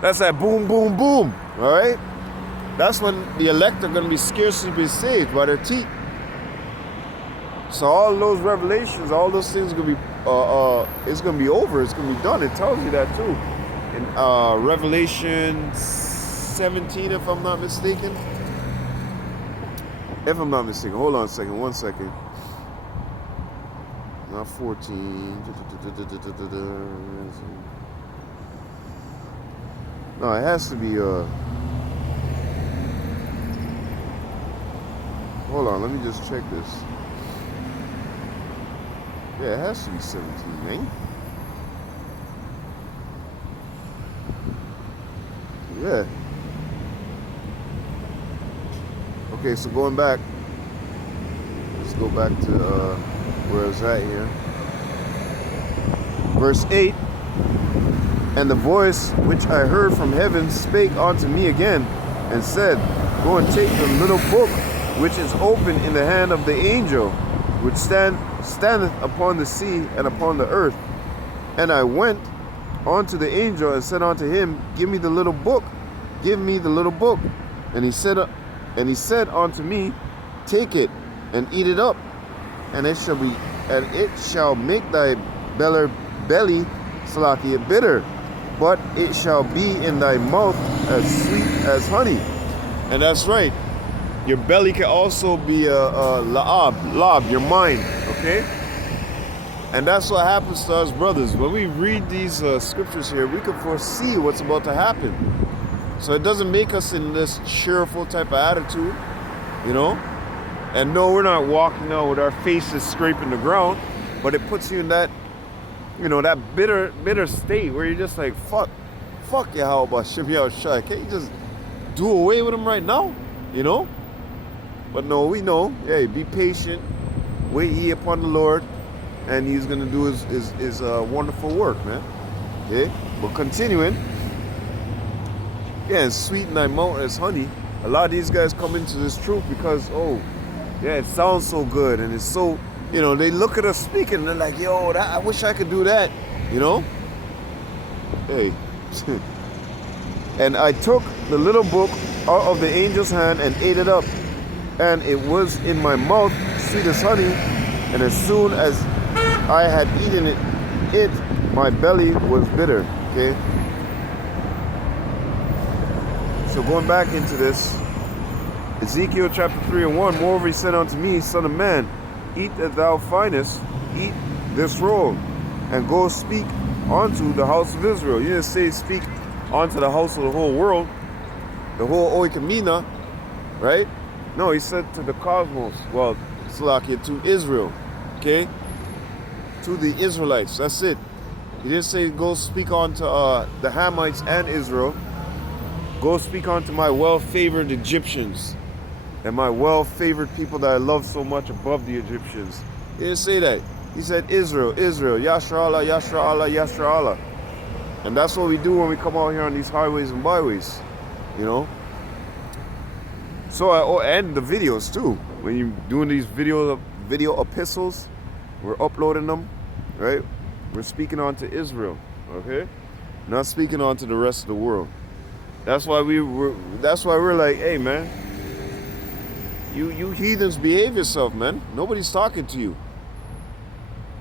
that's that boom, boom, boom. All right? That's when the elect are going to be scarcely be saved by their teeth. So all those revelations, all those things are going to be, it's going to be over. It's going to be done. It tells you that too. In Revelation 17, if I'm not mistaken. If I'm not mistaken. Hold on a second. 1 second. Not 14. No, it has to be, hold on, let me just check this. Yeah, it has to be 17, man. Yeah. Okay, so going back. Let's go back to where it's at here. Verse 8. And the voice which I heard from heaven spake unto me again, and said, Go and take the little book which is open in the hand of the angel, which standeth upon the sea and upon the earth. And I went unto the angel and said unto him, Give me the little book, give me the little book. And he said unto me, Take it and eat it up, and it shall make thy belly bitter, but it shall be in thy mouth as sweet as honey. And that's right. Your belly can also be lab, your mind, okay? And that's what happens to us brothers. When we read these scriptures here, we can foresee what's about to happen. So it doesn't make us in this cheerful type of attitude, you know? And no, we're not walking out with our faces scraping the ground, but it puts you in that, you know, that bitter state where you're just like, fuck YAHAWASHI. Can't you just do away with him right now, you know? But no, we know, hey, be patient, wait ye upon the Lord, and he's going to do his wonderful work, man. Okay? But continuing, yeah, and sweeten thy mouth as honey. A lot of these guys come into this truth because, oh, yeah, it sounds so good, and it's so, you know, they look at us speaking, and they're like, yo, I wish I could do that, you know? Hey. And I took the little book out of the angel's hand and ate it up. And it was in my mouth sweet as honey. And as soon as I had eaten it, my belly was bitter. Okay? So going back into this, Ezekiel chapter 3 and 1, Moreover he said unto me, Son of man, eat that thou findest, eat this roll, and go speak unto the house of Israel. You didn't say speak unto the house of the whole world, the whole oikamina, right? No, he said to the cosmos, well, Salakia, to Israel, okay? To the Israelites, that's it. He didn't say go speak unto the Hamites and Israel. Go speak unto my well-favored Egyptians and my well-favored people that I love so much above the Egyptians. He didn't say that. He said Israel, Israel, Yashra Allah, Yashra Allah, Yashra Allah. And that's what we do when we come out here on these highways and byways, you know? So and the videos too. When you're doing these video epistles, we're uploading them, right? We're speaking on to Israel, okay? Not speaking on to the rest of the world. That's why we're like, hey man, you heathens, behave yourself, man. Nobody's talking to you.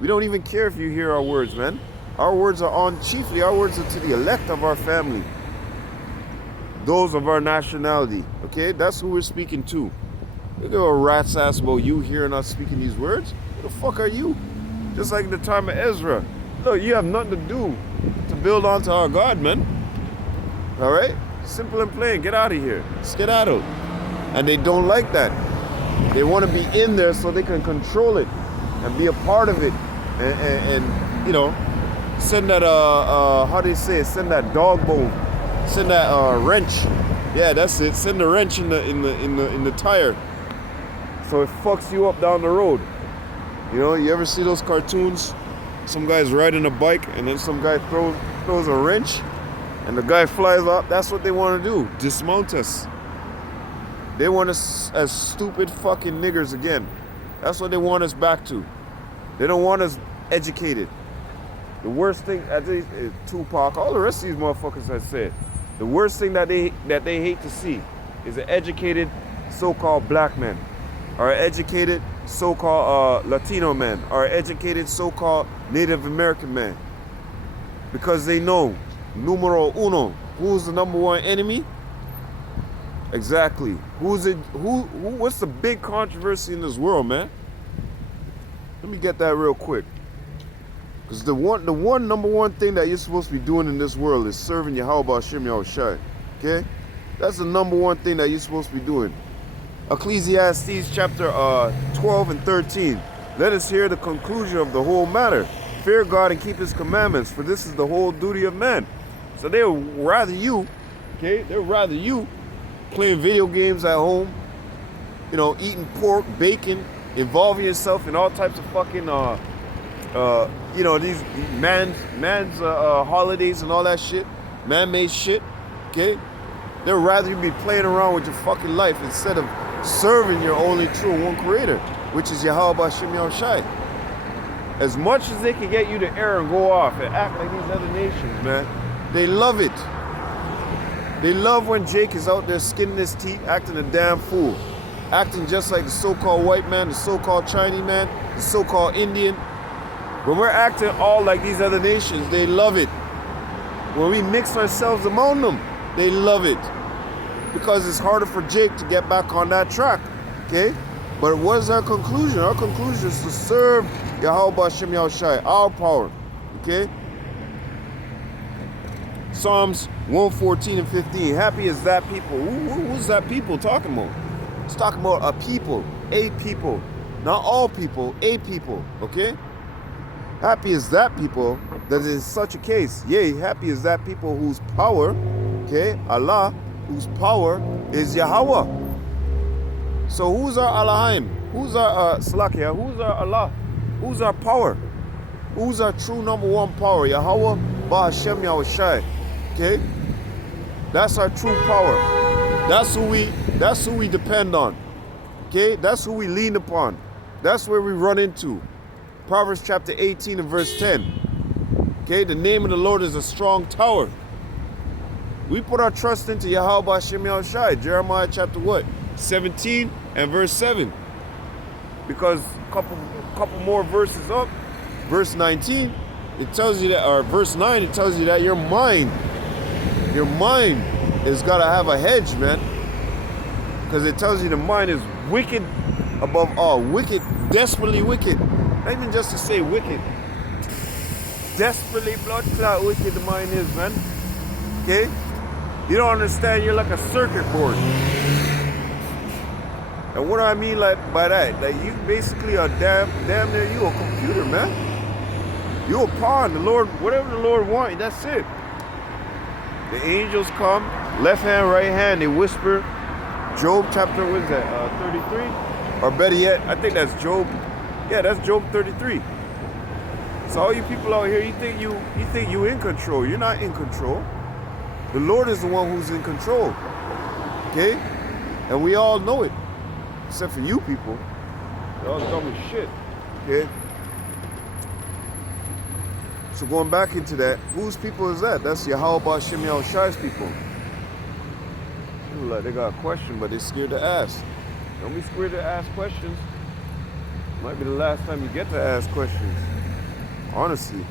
We don't even care if you hear our words, man. Our words are chiefly our words are to the elect of our family. Those of our nationality, okay? That's who we're speaking to. Look at a rat's ass about you hearing us speaking these words. Who the fuck are you? Just like in the time of Ezra. Look, you have nothing to do to build onto our God, man. All right? Simple and plain. Get out of here. Skedaddle. And they don't like that. They want to be in there so they can control it and be a part of it. And you know, send that, how do you say it? Send that dog bone. Send that wrench. Yeah, that's it. Send the wrench in the tire, so it fucks you up down the road. You know, you ever see those cartoons? Some guy's riding a bike and then some guy throws a wrench and the guy flies off. That's what they want to do. Dismount us. They want us as stupid fucking niggers again. That's what they want us back to. They don't want us educated. The worst thing, I think, Tupac, all the rest of these motherfuckers I said, the worst thing that they hate to see is an educated so-called black man, or an educated so-called Latino man, or an educated so-called Native American man. Because they know, numero uno, who's the number one enemy? Exactly. What's the big controversy in this world, man? Let me get that real quick. Because the number one thing that you're supposed to be doing in this world is serving YAHAWASHI. Okay? That's the number one thing that you're supposed to be doing. Ecclesiastes chapter 12 and 13. Let us hear the conclusion of the whole matter. Fear God and keep his commandments, for this is the whole duty of man. So they'd rather you, okay? They'd rather you playing video games at home, you know, eating pork, bacon, involving yourself in all types of fucking you know, these man's holidays and all that shit, man-made shit, okay? They'd rather you be playing around with your fucking life instead of serving your only true one creator, which is YAHAWASHI. As much as they can get you to err and go off and act like these other nations, man, they love it. They love when Jake is out there skinning his teeth, acting a damn fool, acting just like the so-called white man, the so-called Chinese man, the so-called Indian. When we're acting all like these other nations, they love it. When we mix ourselves among them, they love it. Because it's harder for Jake to get back on that track, okay? But what is our conclusion? Our conclusion is to serve YAHAWASHI, our power, okay? Psalms 114 and 15. Happy is that people. Who's that people talking about? It's talking about a people, not all people, a people, okay? Happy is that people that is such a case. Yea, happy is that people whose power, okay, Allah, whose power is Yahweh. So who's our Elohim? Who's our Salakia? Who's our Allah? Who's our power? Who's our true number one power? Yahweh, BAHASHAM, YAHWASHI. Okay? That's our true power. That's who we depend on. Okay? That's who we lean upon. That's where we run into. Proverbs chapter 18 and verse 10. Okay? The name of the Lord is a strong tower. We put our trust into YAHWASHI. Jeremiah chapter what? 17 and verse 7. Because a couple more verses up, verse 19, it tells you that, or verse 9, it tells you that your mind has got to have a hedge, man. Because it tells you the mind is wicked above all. Wicked, desperately wicked. Not even just to say wicked. Desperately blood clot wicked the mind is, man. Okay? You don't understand, you're like a circuit board. And what do I mean by that? Like you basically are damn near you a computer, man. You a pawn. The Lord, whatever the Lord wants, that's it. The angels come, left hand, right hand, they whisper. Job chapter, what is that, 33? Or better yet, I think that's Job. Yeah, that's Job 33. So all you people out here, you think you in control. You're not in control. The Lord is the one who's in control. Okay? And we all know it. Except for you people. Y'all dumb as shit. Okay? So going back into that, whose people is that? That's YAHAWASHI's people. Like they got a question, but they're scared to ask. Don't be scared to ask questions. Might be the last time you get to ask questions. Honestly.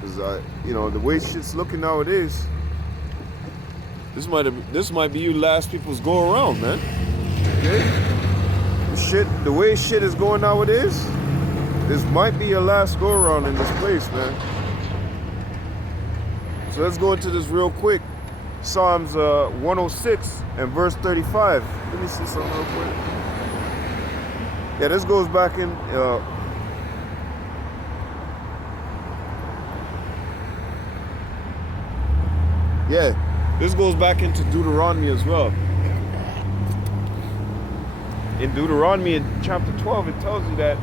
Because you know, the way shit's looking nowadays, this might be you last people's go around, man. Okay? The way shit is going nowadays, this might be your last go around in this place, man. So let's go into this real quick. Psalms 106 and verse 35. Let me see something real quick. Yeah, this goes back in this goes back into Deuteronomy as well. In Deuteronomy in chapter 12, it tells you that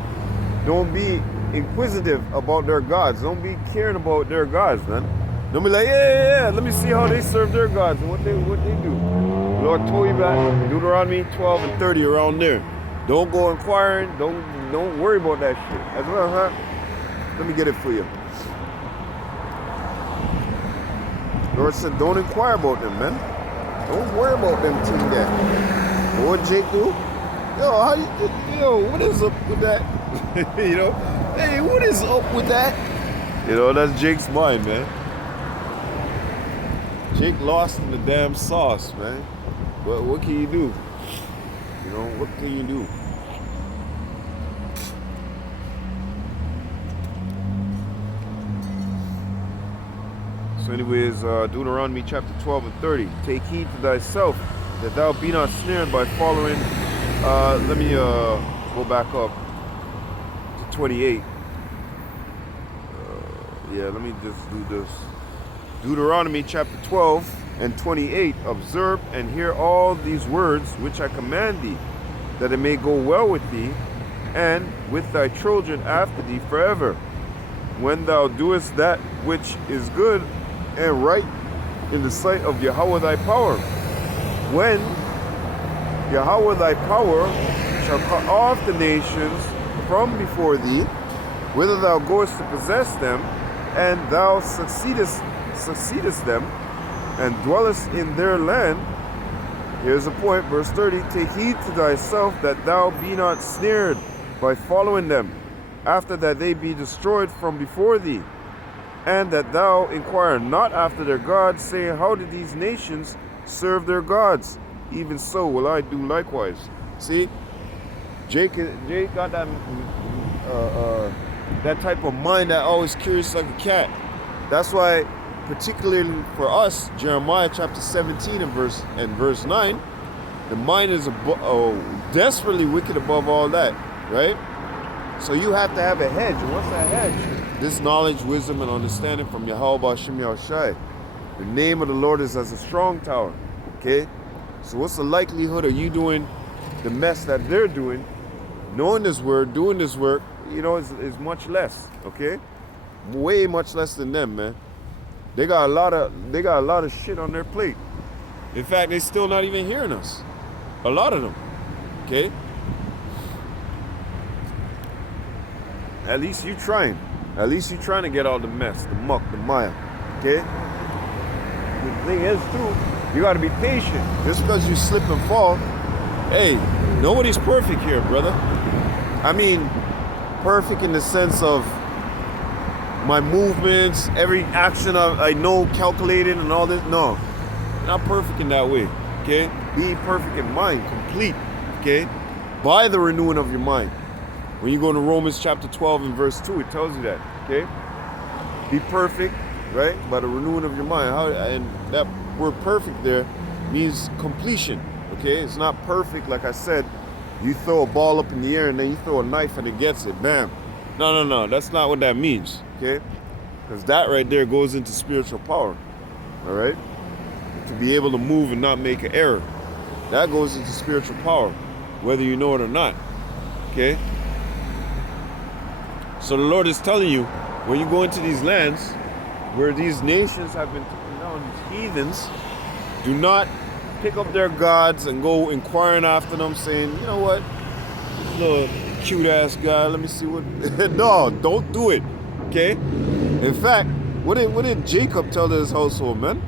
don't be inquisitive about their gods. Don't be caring about their gods, man. Don't be like, yeah, let me see how they serve their gods and what they do. The Lord told you that in Deuteronomy 12 and 30, around there. Don't go inquiring. Don't worry about that shit. As well, huh? Let me get it for you. The Lord said, don't inquire about them, man. Don't worry about them thing there. What Jake do? What is up with that? You know, hey, what is up with that? You know, that's Jake's mind, man. Jake lost in the damn sauce, man. But what can you do? You know, what can you do? So anyways, Deuteronomy chapter 12 and 30. Take heed to thyself, that thou be not snared by following. Let me go back up to 28. Let me just do this. Deuteronomy chapter 12 and 28. Observe and hear all these words which I command thee, that it may go well with thee, and with thy children after thee forever, when thou doest that which is good and right in the sight of Yahweh thy power. When Yahweh thy power shall cut off the nations from before thee, whither thou goest to possess them, and thou succeedest them, and dwellest in their land. Here's the point, verse 30. Take heed to thyself, that thou be not snared by following them, after that they be destroyed from before thee, and that thou inquire not after their gods, saying, how did these nations serve their gods? Even so will I do likewise. See, Jake got that that type of mind that always curious like a cat. That's why, particularly for us, Jeremiah chapter 17 and verse 9, the mind is desperately wicked above all that, right? So you have to have a hedge. And what's that hedge? This knowledge, wisdom, and understanding from YAHAWASHI. The name of the Lord is as a strong tower. Okay? So what's the likelihood of you doing the mess that they're doing, knowing this word, doing this work, you know, is much less. Okay? Way much less than them, man. They got a lot of shit on their plate. In fact, they still not even hearing us. A lot of them. Okay? At least you trying. At least you trying to get all the mess, the muck, the mire. Okay? The thing is too, you gotta be patient. Just because you slip and fall, hey, nobody's perfect here, brother. I mean, perfect in the sense of my movements, every action I know calculated and all this. No, not perfect in that way. Okay? Be perfect in mind, complete. Okay? By the renewing of your mind. When you go to Romans chapter 12 and verse 2, it tells you that. Okay? Be perfect, right? By the renewing of your mind. And that word perfect there means completion. Okay? It's not perfect, like I said. You throw a ball up in the air and then you throw a knife and it gets it. Bam. No. That's not what that means. Okay? Because that right there goes into spiritual power. All right? To be able to move and not make an error. That goes into spiritual power, whether you know it or not. Okay? So the Lord is telling you, when you go into these lands where these nations have been taken down, these heathens, do not pick up their gods and go inquiring after them, saying, you know what, this little cute ass guy, let me see what. No, don't do it. Okay? In fact, what did Jacob tell to his household, man?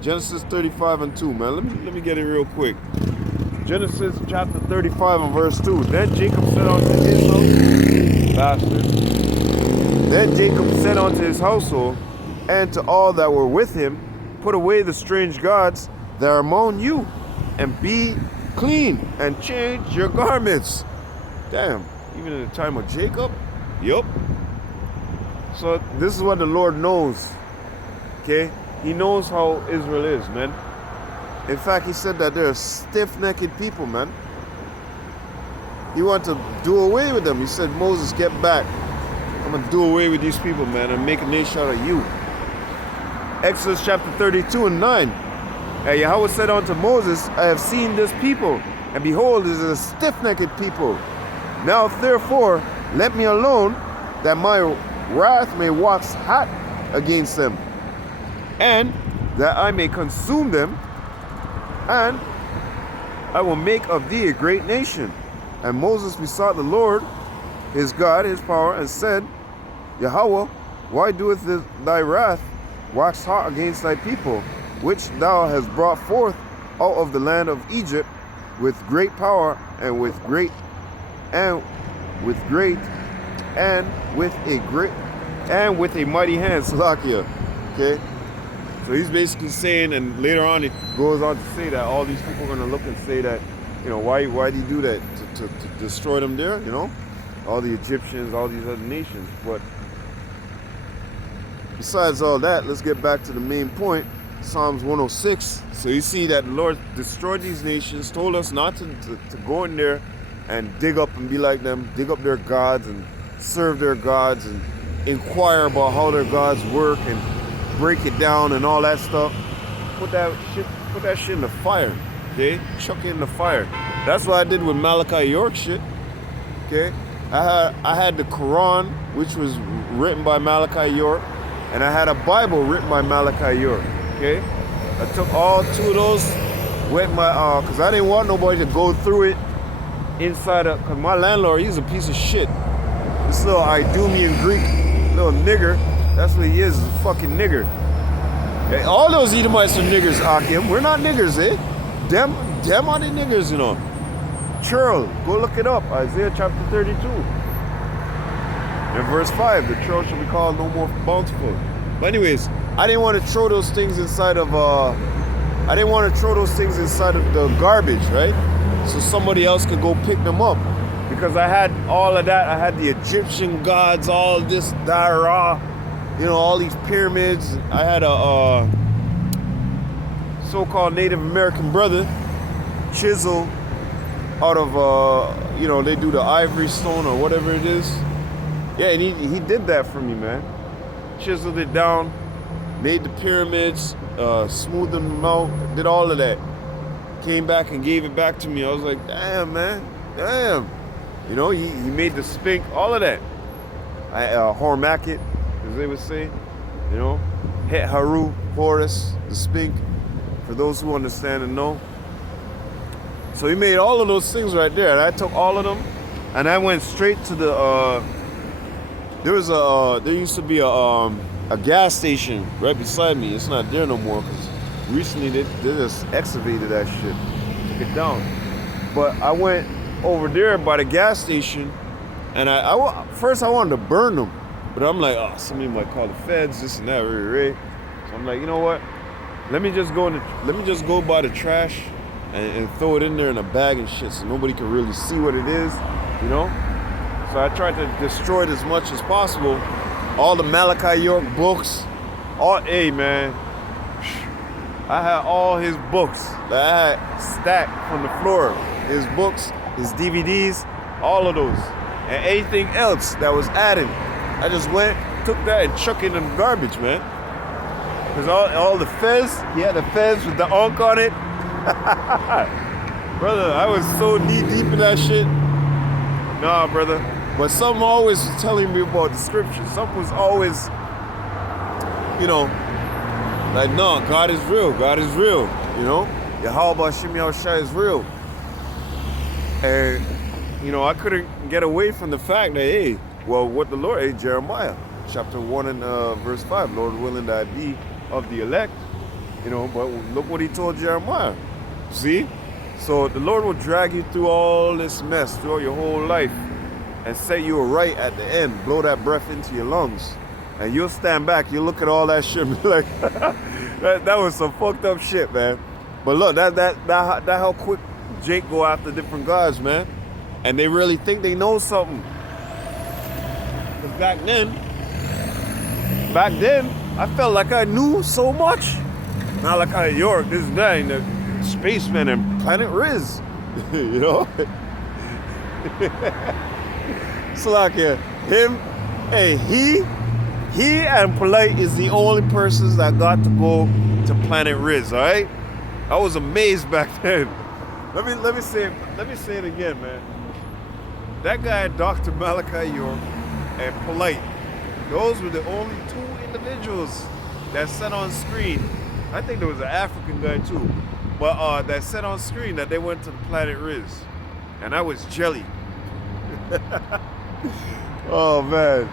Genesis 35 and 2, man. Let me get it real quick. Genesis chapter 35 and verse 2. Then Jacob said unto his household, Then Jacob said unto his household and to all that were with him, put away the strange gods that are among you, and be clean, and change your garments. Damn, even in the time of Jacob? Yup. So this is what the Lord knows. Okay? He knows how Israel is, man. In fact, he said that they're stiff-necked people, man. He wanted to do away with them. He said, Moses, get back. I'm going to do away with these people, man, and make a nation out of you. Exodus chapter 32 and 9. And Yahweh said unto Moses, I have seen this people, and behold, it is a stiff-necked people. Now therefore, let me alone, that my wrath may wax hot against them, and that I may consume them, and I will make of thee a great nation. And Moses besought the Lord, his God, his power, and said, Yahweh, why doeth thy wrath wax hot against thy people, which thou hast brought forth out of the land of Egypt with great power, and with a great mighty hand, Salakia. Okay? So he's basically saying, and later on it goes on to say that all these people are going to look and say that, you know, why did he do that? To destroy them there, you know? All the Egyptians, all these other nations. But besides all that, let's get back to the main point. Psalms 106. So you see that the Lord destroyed these nations, told us not to go in there and dig up and be like them, dig up their gods and serve their gods and inquire about how their gods work and break it down and all that stuff. Put that shit in the fire. Okay? Chuck it in the fire. That's what I did with Malachi York shit. Okay? I had the Quran, which was written by Malachi York, and I had a Bible written by Malachi York. Okay? I took all two of those, went my because I didn't want nobody to go through it inside of, because my landlord, he's a piece of shit. This little Idumean Greek little nigger, that's what he is a fucking nigger. Hey, all those Edomites are niggers, AHCHYAM. We're not niggers, eh? Them are the niggers, you know. Churl, go look it up. Isaiah chapter 32. In verse 5, the churl shall be called no more bountiful. But anyways, I didn't want to throw those things inside of the garbage, right? So somebody else could go pick them up. Because I had all of that. I had the Egyptian gods, all this Dara, you know, all these pyramids. I had a so-called Native American brother chisel out of you know, they do the ivory stone or whatever it is. Yeah, and he did that for me, man. Chiseled it down, made the pyramids, smoothed them out, did all of that. Came back and gave it back to me. I was like, damn, man, damn. You know, he made the Sphinx, all of that. Hormacket, as they would say. You know, Het Haru, Horus, the Sphinx, for those who understand and know. So he made all of those things right there, and I took all of them, and I went straight to the. There used to be a gas station right beside me. It's not there no more because recently they just excavated that shit, took it down. But I went over there by the gas station, and first I wanted to burn them, but I'm like, oh, somebody might call the feds, this and that, right? So I'm like, you know what? Let me just go by the trash and throw it in there in a bag and shit, so nobody can really see what it is, you know. So I tried to destroy it as much as possible. All the Malachi York books, hey man, I had all his books that I had stacked from the floor. His books, his DVDs, all of those. And anything else that was added. I just went, took that and chucked it in the garbage, man. Because all the fez, he had the fez with the unk on it. Brother, I was so knee deep in that shit. Nah, brother. But something always was telling me about the scripture. Something was always, you know, like, no, God is real, you know? YAHAWASHI is real. And, you know, I couldn't get away from the fact that, hey, well, what the Lord, hey, Jeremiah, chapter 1 and verse 5, Lord willing that I be of the elect, you know, but look what he told Jeremiah. See? So the Lord will drag you through all this mess throughout your whole life and set you right at the end, blow that breath into your lungs. And you'll stand back, you'll look at all that shit and be like, that was some fucked up shit, man. But look, that how quick Jake go after different gods, man. And they really think they know something. Because back then, I felt like I knew so much. Not like I York, this guy, and the spaceman and Planet Riz. You know? So like him, hey, he and Polite is the only persons that got to go to Planet Riz, alright? I was amazed back then. Let me say it again, man. That guy, Dr. Malachi York and Polite, those were the only two individuals that said on screen. I think there was an African guy too, but that said on screen that they went to the Planet Riz, and I was jelly. Oh man,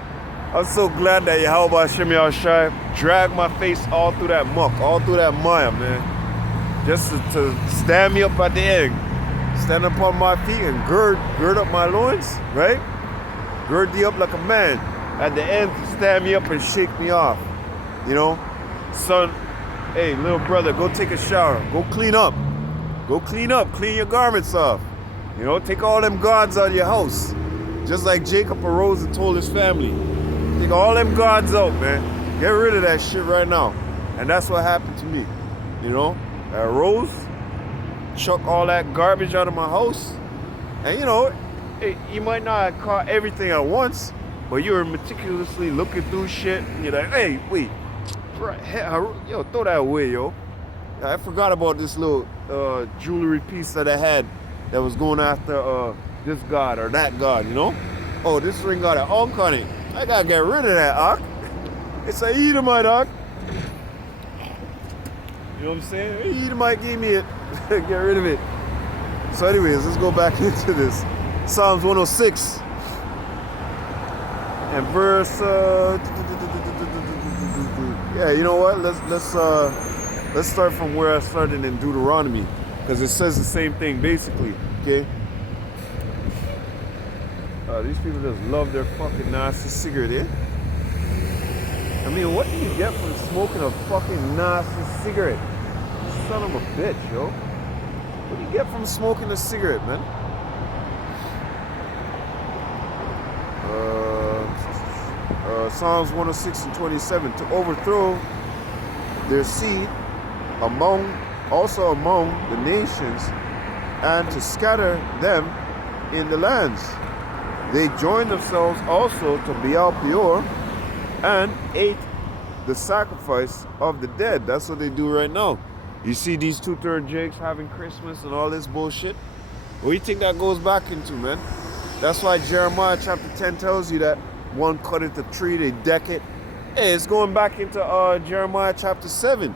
I'm so glad that YAHAWASHI dragged my face all through that muck, all through that mire, man, just to stand me up at the end, stand up on my feet and gird up my loins, right? Gird thee up like a man. At the end, to stand me up and shake me off. You know, son, hey, little brother, go take a shower, go clean up, clean your garments off. You know, take all them gods out of your house. Just like Jacob arose and told his family, take all them gods out, man. Get rid of that shit right now. And that's what happened to me. You know, I arose, chuck all that garbage out of my house. And you know, you might not have caught everything at once, but you were meticulously looking through shit. And you're like, hey, wait, yo, throw that away, yo. I forgot about this little jewelry piece that I had that was going after this god or that god, you know? Oh, this ring got an Ankh on it. I gotta get rid of that Ankh. It's a Edomite Ankh. You know what I'm saying? Edomite gave me it. Get rid of it. So anyways, let's go back into this. Psalms 106 and verse yeah, you know what? Let's start from where I started in Deuteronomy, because it says the same thing basically. Okay. These people just love their fucking nasty cigarette, eh? I mean, what do you get from smoking a fucking nasty cigarette? Son of a bitch, yo. What do you get from smoking a cigarette, man? Psalms 106 and 27, to overthrow their seed also among the nations, and to scatter them in the lands. They joined themselves also to Baal Peor and ate the sacrifice of the dead. That's what they do right now. You see these 2/3 Jakes having Christmas and all this bullshit. What do you think that goes back into, man? That's why Jeremiah chapter 10 tells you that one cutteth the tree, they deck it. Hey, it's going back into Jeremiah chapter 7,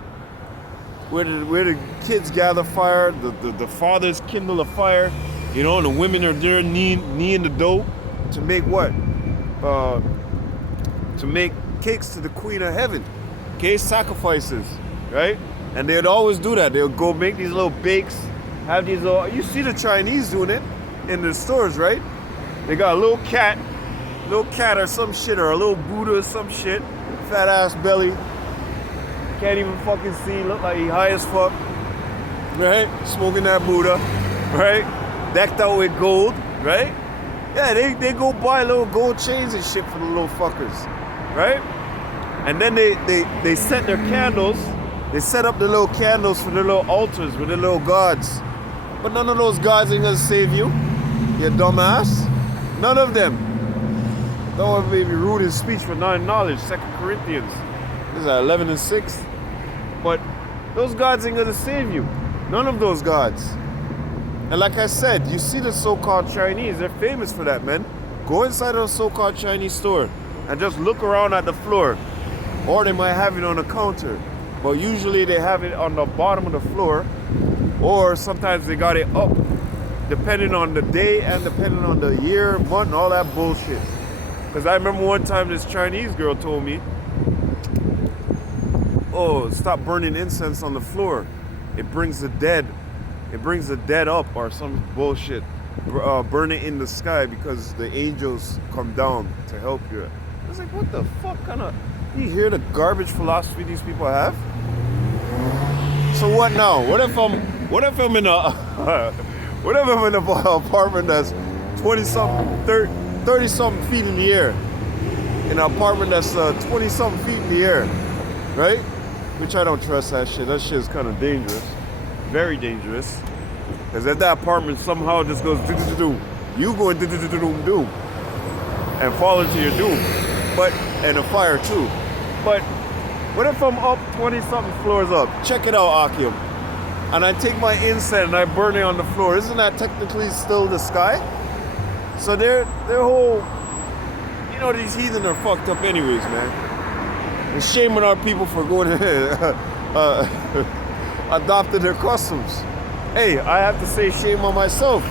where the kids gather fire, the fathers kindle a fire, you know, and the women are there kneeing the dough to make what? To make cakes to the Queen of Heaven. Okay, sacrifices, right? And they'd always do that. They'll go make these little bakes, have these little, you see the Chinese doing it in the stores, right? They got a little cat or some shit, or a little Buddha or some shit, fat ass belly, can't even fucking see, look like he high as fuck, right? Smoking that Buddha, right? Decked out with gold, right? Yeah, they go buy little gold chains and shit for the little fuckers, right? And then they set their candles, they set up the little candles for their little altars with their little gods. But none of those gods ain't gonna save you, you dumbass. None of them. Don't be rude in speech for not in knowledge. 2 Corinthians. This is 11 and 6. But those gods ain't gonna save you. None of those gods. And like I said, you see the so-called Chinese, they're famous for that, man. Go inside of a so-called Chinese store and just look around at the floor. Or they might have it on the counter. But usually they have it on the bottom of the floor. Or sometimes they got it up, depending on the day and depending on the year, month, and all that bullshit. Because I remember one time this Chinese girl told me, oh, stop burning incense on the floor. It brings the dead. It brings the dead up or some bullshit. Burn it in the sky because the angels come down to help you. I was like, what the fuck kind of... You hear the garbage philosophy these people have? So what now? What if I'm in a what if I'm in an apartment that's 20-something, 30-something feet in the air? In an apartment that's 20-something feet in the air, right? Which I don't trust that shit. That shit is kind of dangerous, very dangerous. Because if that apartment somehow just goes do-do-do-do, you go and do-do-do-do-do and fall into your doom. But and a fire too. But what if I'm up 20-something floors up? Check it out, AHCHYAM. And I take my incense and I burn it on the floor. Isn't that technically still the sky? So their whole, you know, these heathen are fucked up anyways, man. It's shame on our people for going adopted their customs. Hey, I have to say shame on myself.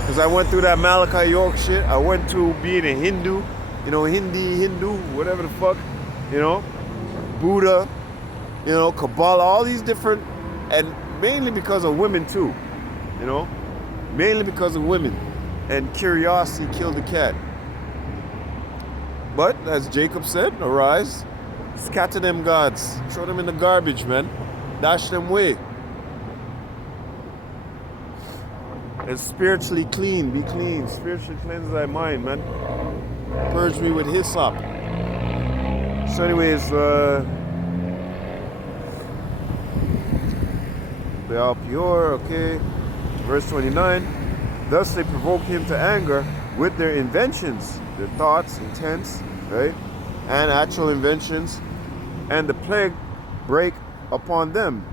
Because I went through that Malachi York shit. I went to being a Hindu, you know, Hindu, whatever the fuck, you know, Buddha, you know, Kabbalah, all these different, and mainly because of women too, you know, mainly because of women. And curiosity killed the cat. But as Jacob said, arise, scatter them gods, throw them in the garbage, man, dash them away. And spiritually clean, be clean, spiritually cleanse thy mind, man. Purge me with hyssop. So anyways, they are pure, okay. Verse 29, thus they provoke him to anger with their inventions, their thoughts, intents, right? And actual inventions, and the plague break upon them.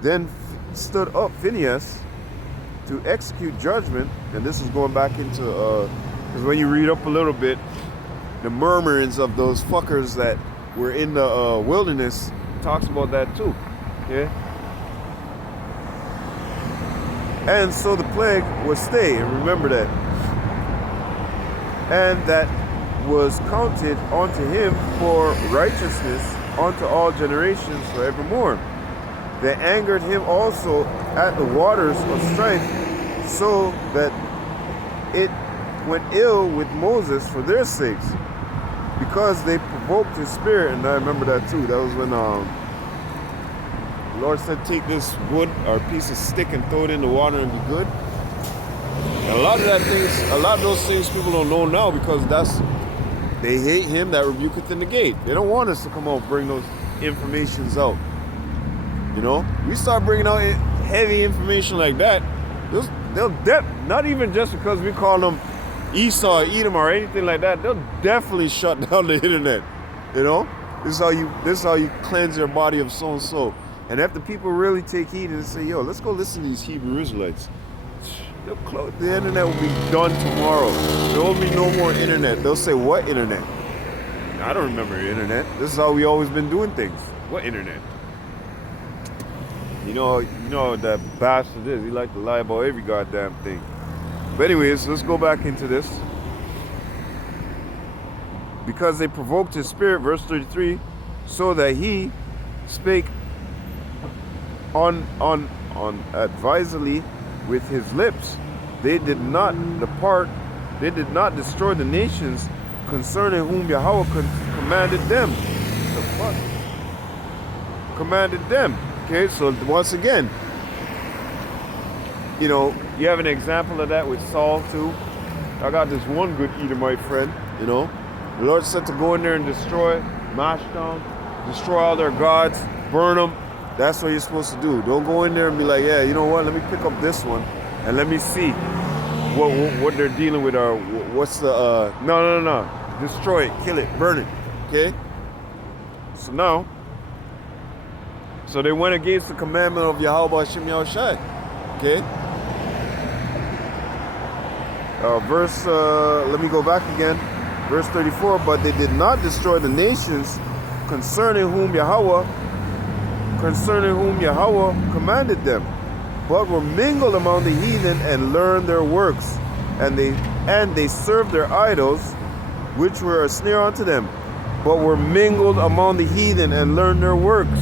Then stood up Phinehas to execute judgment, and this is going back into, because when you read up a little bit, the murmurings of those fuckers that were in the wilderness talks about that too, okay? And so the plague was stayed, and remember that. And that was counted unto him for righteousness unto all generations forevermore. They angered him also at the waters of strife, so that it went ill with Moses for their sakes, because they provoked his spirit. And I remember that too. That was when the Lord said, take this wood or piece of stick and throw it in the water and be good. And a lot of those things people don't know now, because they hate him that rebuketh in the gate. They don't want us to come out and bring those informations out. You know, we start bringing out heavy information like that, they'll not even just because we call them Esau or Edom or anything like that, they'll definitely shut down the internet. You know, this is how you cleanse your body of so and so. And if the people really take heed and say, yo, let's go listen to these Hebrew Israelites, they'll close, the internet will be done tomorrow. There will be no more internet. They'll say, what internet? I don't remember the internet. This is how we always been doing things. What internet? You know that bastard is. He like to lie about every goddamn thing. But anyways, let's go back into this. Because they provoked his spirit, verse 33, so that he spake unadvisedly with his lips. They did not destroy the nations concerning whom Yahweh commanded them. The fuck? Commanded them. Okay, so once again, you know, you have an example of that with Saul too. I got this one good Edomite friend, you know. The Lord said to go in there and destroy, mash down, destroy all their gods, burn them. That's what you're supposed to do. Don't go in there and be like, yeah, you know what, let me pick up this one and let me see what they're dealing with, or what's the, no. Destroy it, kill it, burn it, okay? So they went against the commandment of YAHAWASHI, okay? Let me go back again. Verse 34, but they did not destroy the nations concerning whom Yahweh commanded them. but were mingled among the heathen and learned their works, and they served their idols, which were a snare unto them, but were mingled among the heathen and learned their works.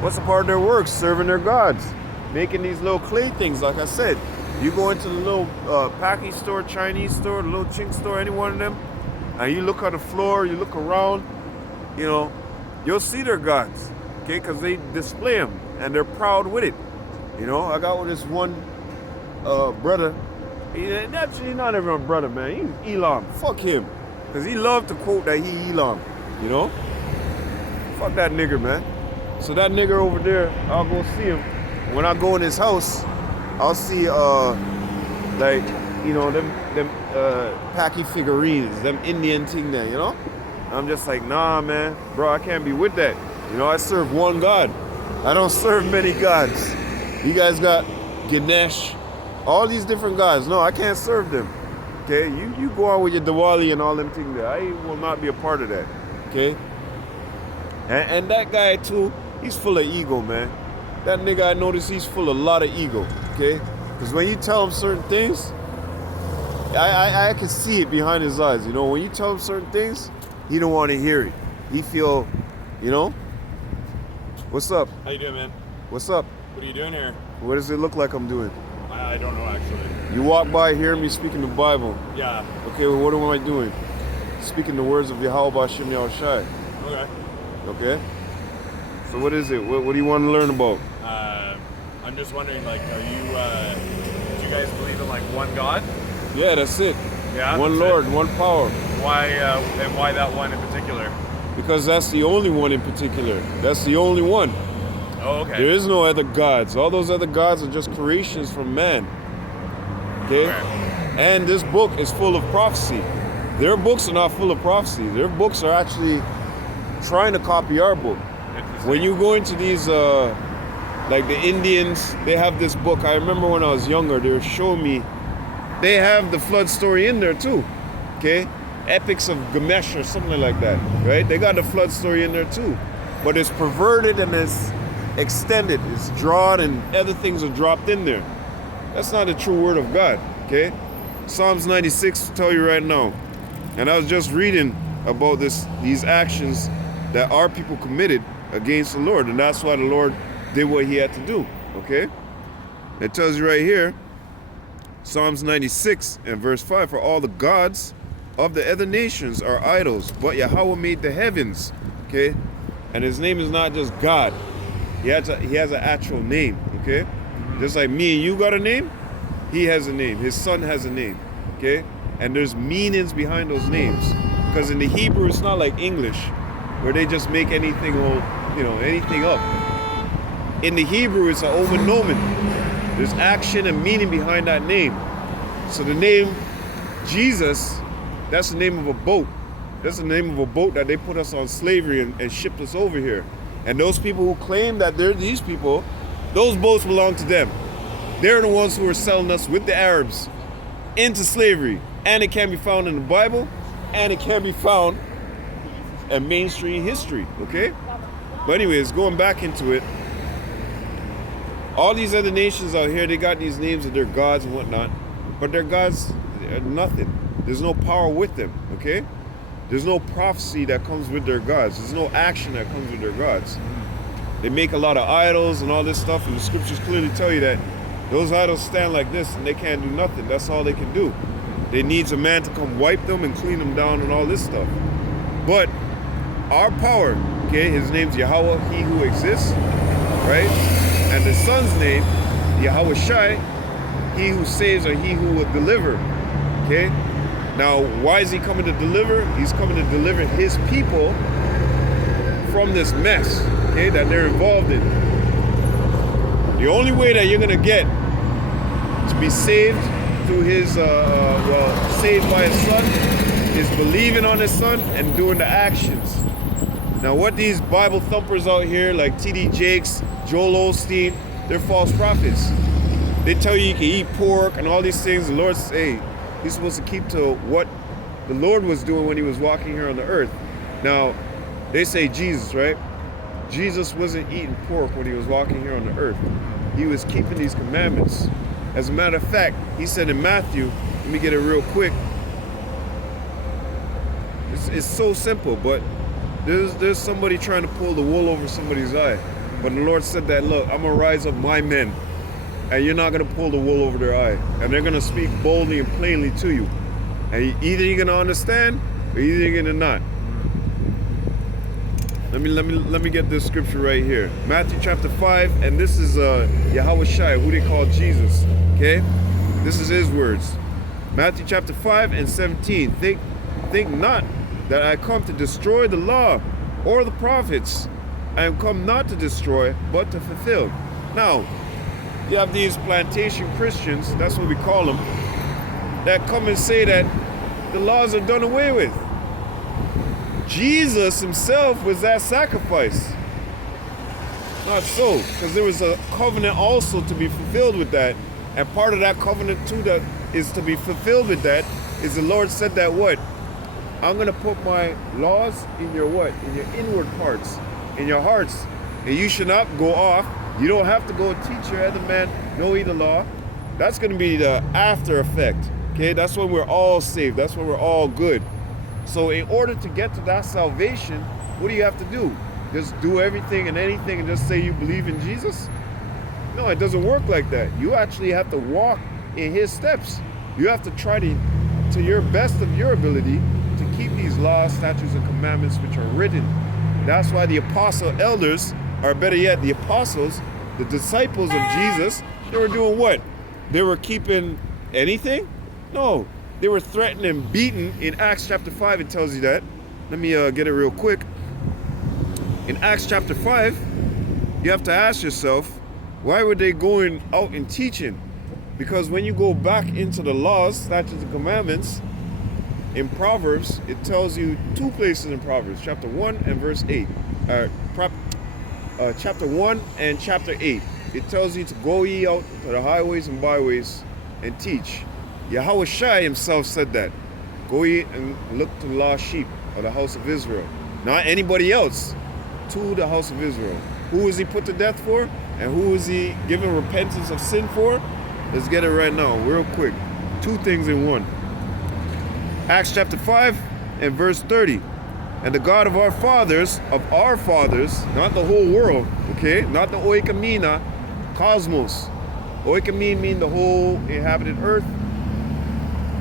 What's a part of their works? Serving their gods, making these little clay things. Like I said, you go into the little package store, Chinese store, the little chink store, any one of them, and you look on the floor, you look around, you know, you'll see their gods, okay? Because they display them and they're proud with it. You know, I got with this one brother. He's not even a brother, man. He's Elam. Fuck him. Because he loved to quote that he Elam. You know? Fuck that nigger, man. So that nigger over there, I'll go see him. When I go in his house, I'll see, like, you know, them packy figurines, them Indian thing there, you know? I'm just like, nah, man. Bro, I can't be with that. You know, I serve one God. I don't serve many gods. You guys got Ganesh, all these different gods. No, I can't serve them. Okay, you go on with your Diwali and all them things there. I will not be a part of that. Okay, and that guy too, he's full of ego, man. That nigga, I notice he's full of a lot of ego. Okay, because when you tell him certain things, I can see it behind his eyes. You know, when you tell him certain things, he don't want to hear it. He feel, you know. What's up? How you doing, man? What's up? What are you doing here? What does it look like I'm doing? I don't know, actually. You walk by, hear me speaking the Bible. Yeah. Okay, well, what am I doing? Speaking the words of YAHAWAH, YAHAWASHI. Okay. Okay? So what is it? What do you want to learn about? I'm just wondering, like, are you, do you guys believe in, like, one God? Yeah, that's it. Yeah? One Lord, one power. Why, and why that one in particular? Because that's the only one in particular. That's the only one. Oh, okay. There is no other gods. All those other gods are just creations from man. Okay? And this book is full of prophecy. Their books are not full of prophecy. Their books are actually trying to copy our book. When you go into these, like the Indians, they have this book. I remember when I was younger, they were showing me, they have the flood story in there too. Okay? Epics of Ganesh or something like that, right? They got the flood story in there too. But it's perverted and it's extended, it's drawn, and other things are dropped in there. That's not the true word of God, okay? Psalms 96 will tell you right now. And I was just reading about these actions that our people committed against the Lord, and that's why the Lord did what he had to do, okay? It tells you right here, Psalms 96 and verse 5, for all the gods of the other nations are idols, but Yahweh made the heavens, okay? And his name is not just God. He has an actual name, okay? Just like me and you got a name, he has a name. His son has a name, okay? And there's meanings behind those names. Because in the Hebrew, it's not like English, where they just make anything up. In the Hebrew, it's an omen nomen. There's action and meaning behind that name. So the name Jesus, that's the name of a boat. That's the name of a boat that they put us on slavery and shipped us over here. And those people who claim that they're these people, those boats belong to them. They're the ones who are selling us with the Arabs into slavery. And it can be found in the Bible, and it can be found in mainstream history, okay? But anyways, going back into it, all these other nations out here, they got these names of their gods and whatnot, but their gods are nothing. There's no power with them, okay? There's no prophecy that comes with their gods. There's no action that comes with their gods. They make a lot of idols and all this stuff, and the scriptures clearly tell you that those idols stand like this and they can't do nothing. That's all they can do. They need a man to come wipe them and clean them down and all this stuff. But our power, okay, his name's YAHAWAH, he who exists, right? And the son's name, YAHAWASHI, he who saves or he who will deliver, okay? Now, why is he coming to deliver? He's coming to deliver his people from this mess, okay, that they're involved in. The only way that you're gonna get to be saved through his, saved by his son, is believing on his son and doing the actions. Now, what these Bible thumpers out here, like T.D. Jakes, Joel Osteen, they're false prophets. They tell you can eat pork and all these things. The Lord says, hey, you're supposed to keep to what the Lord was doing when he was walking here on the earth. Now, they say Jesus, right? Jesus wasn't eating pork when he was walking here on the earth. he was keeping these commandments. As a matter of fact, he said in Matthew, let me get it real quick. It's so simple, but there's somebody trying to pull the wool over somebody's eye. But the Lord said that, look, I'm going to rise up my men, and you're not going to pull the wool over their eye. And they're going to speak boldly and plainly to you. And either you're going to understand, or either you're going to not. Let me get this scripture right here. Matthew chapter 5, and this is YAHAWASHI, who they call Jesus. Okay? This is his words. Matthew chapter 5 and 17. Think not that I come to destroy the law or the prophets. I am come not to destroy, but to fulfill. Now, you have these plantation Christians, that's what we call them, that come and say that the laws are done away with. Jesus himself was that sacrifice. Not so, because there was a covenant also to be fulfilled with that. And part of that covenant too that is to be fulfilled with that is the Lord said that what? I'm going to put my laws in your what? In your inward parts, in your hearts. And you should not go off. You don't have to go teach your other man, know the law. That's going to be the after effect. Okay, that's when we're all saved. That's when we're all good. So in order to get to that salvation, what do you have to do? Just do everything and anything and just say you believe in Jesus? No, it doesn't work like that. You actually have to walk in his steps. You have to try to your best of your ability to keep these laws, statutes, and commandments which are written. That's why the apostle elders, or better yet, the apostles, the disciples of Jesus, they were doing what? They were keeping anything? No. They were threatened and beaten. In Acts chapter 5, it tells you that. Let me get it real quick. In Acts chapter 5, you have to ask yourself, why were they going out and teaching? Because when you go back into the laws, statutes, and commandments, in Proverbs, it tells you two places in Proverbs, chapter 1 and verse 8. Chapter 1 and chapter 8. It tells you to go ye out to the highways and byways and teach. YAHAWASHI himself said that. Go ye and look to the lost sheep of the house of Israel. Not anybody else. To the house of Israel. Who was he put to death for? And who was he given repentance of sin for? Let's get it right now, real quick. Two things in one. Acts chapter 5 and verse 30. And the God of our fathers, not the whole world, okay? Not the oikamina, cosmos. Oikamine mean the whole inhabited earth.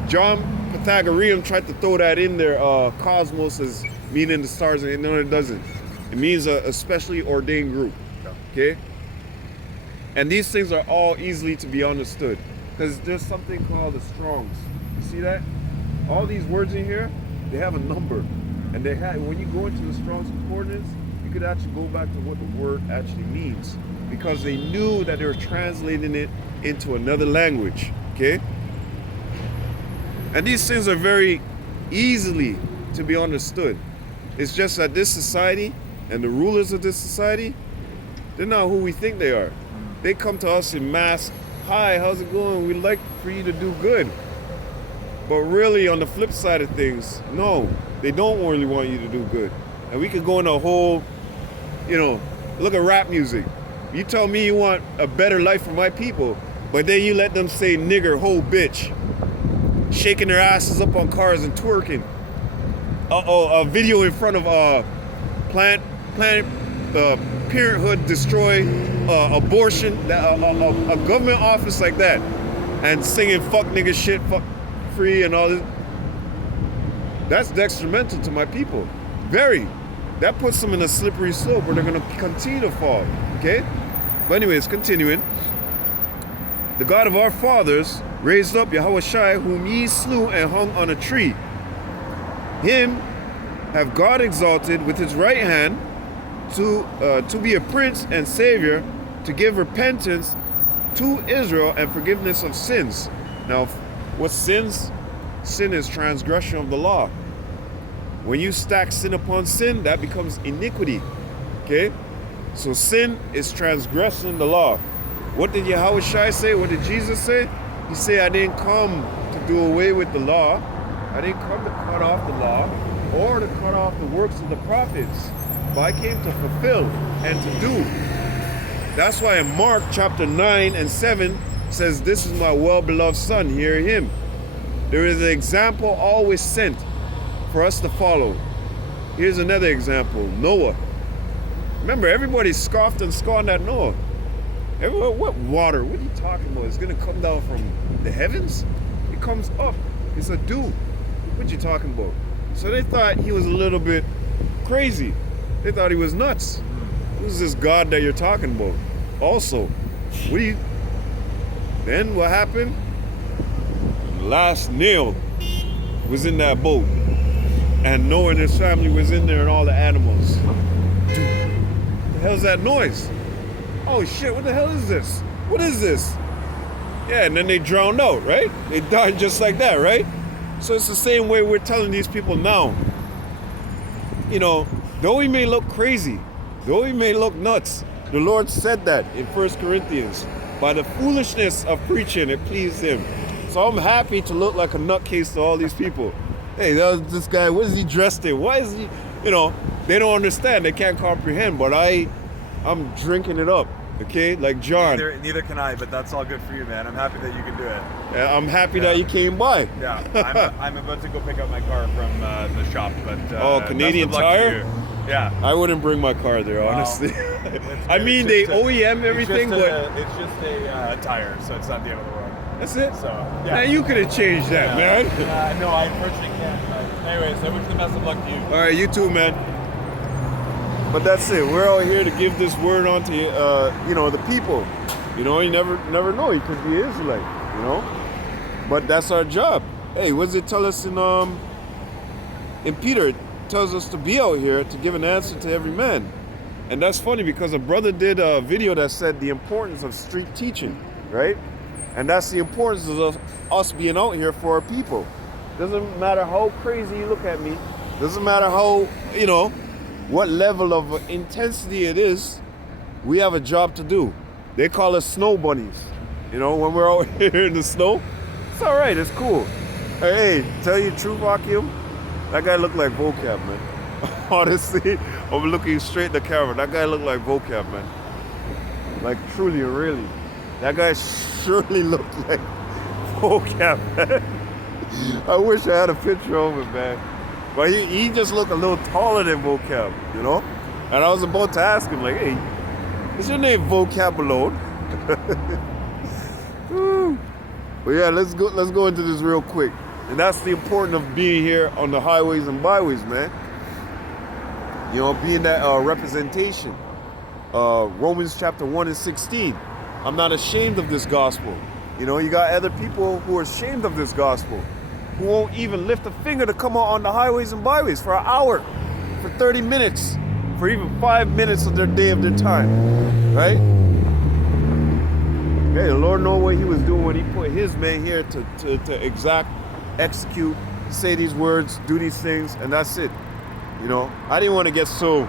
John Pythagorean tried to throw that in there, cosmos as meaning the stars, and no, it doesn't. It means a specially ordained group, okay? And these things are all easily to be understood because there's something called the Strongs. You see that? All these words in here, they have a number. And they have, when you go into the Strong's Concordance, you could actually go back to what the word actually means because they knew that they were translating it into another language, okay? And these things are very easily to be understood. It's just that this society and the rulers of this society, they're not who we think they are. They come to us in mass, hi, how's it going? We'd like for you to do good. But really on the flip side of things, no, they don't really want you to do good. And we could go in a whole, look at rap music. You tell me you want a better life for my people, but then you let them say nigger, hoe, bitch, shaking their asses up on cars and twerking. A video in front of Planned Parenthood destroy abortion, a government office like that, and singing fuck nigga shit, fuck free and all this. That's detrimental to my people. Very. That puts them in a slippery slope where they're going to continue to fall. Okay? But anyways, continuing. The God of our fathers raised up YAHAWASHI, whom ye slew and hung on a tree. Him have God exalted with his right hand to be a prince and savior, to give repentance to Israel and forgiveness of sins. Now, what sins? Sin is transgression of the law. When you stack sin upon sin, that becomes iniquity. Okay? So sin is transgressing the law. What did YAHAWASHI say? What did Jesus say? He said, I didn't come to do away with the law. I didn't come to cut off the law or to cut off the works of the prophets. But I came to fulfill and to do. That's why in Mark chapter 9 and 7 says, this is my well-beloved son, hear him. There is an example always sent for us to follow. Here's another example, Noah. Remember, everybody scoffed and scorned at Noah. Everyone, what water? What are you talking about? It's going to come down from the heavens? It comes up. It's a dew. What you talking about? So they thought he was a little bit crazy. They thought he was nuts. Who's this God that you're talking about? Also, then what happened? The last nail was in that boat. And Noah and his family was in there and all the animals. What the hell's that noise? Oh shit, what the hell is this? What is this? Yeah, and then they drowned out, right? They died just like that, right? So it's the same way we're telling these people now. You know, though we may look crazy, though we may look nuts, the Lord said that in 1 Corinthians. By the foolishness of preaching, it pleased him. So I'm happy to look like a nutcase to all these people. Hey, this guy, what is he dressed in? Why is he, you know, they don't understand, they can't comprehend, but I'm drinking it up, okay? Like John. Neither can I, but that's all good for you, man. I'm happy that you can do it. I'm happy that you came by. Yeah, I'm about to go pick up my car from the shop, but oh, Canadian Tire? Yeah. I wouldn't bring my car there, honestly. I mean, they OEM everything, but it's just a tire, so it's not the end of the world. That's it? So, yeah. Man, you could have changed that, man. No, I unfortunately can't. But anyways, I wish the best of luck to you. All right, you too, man. But that's it. We're out here to give this word on to, you know, the people. You know, you never know. You could be Israelite, you know. But that's our job. Hey, what does it tell us in Peter? It tells us to be out here to give an answer to every man. And that's funny because a brother did a video that said the importance of street teaching, right? And that's the importance of us being out here for our people. Doesn't matter how crazy you look at me. Doesn't matter how, you know, what level of intensity it is. We have a job to do. They call us snow bunnies. You know, when we're out here in the snow, it's all right. It's cool. Hey, tell you the truth, AHCHYAM, that guy looked like vocab, man. Honestly, I'm looking straight at the camera. That guy looked like vocab, man. Like truly and really. That guy surely looked like vocab, man. I wish I had a picture of him, man. But he just looked a little taller than vocab, you know? And I was about to ask him, like, hey, is your name vocab alone? But yeah, let's go into this real quick. And that's the importance of being here on the highways and byways, man. You know, being that representation. Romans chapter 1 and 16. I'm not ashamed of this gospel. You know, you got other people who are ashamed of this gospel, who won't even lift a finger to come out on the highways and byways for an hour, for 30 minutes, for even 5 minutes of their day of their time, right? Hey, the Lord knows what he was doing when he put his man here to exact, execute, say these words, do these things, and that's it. You know, I didn't want to get so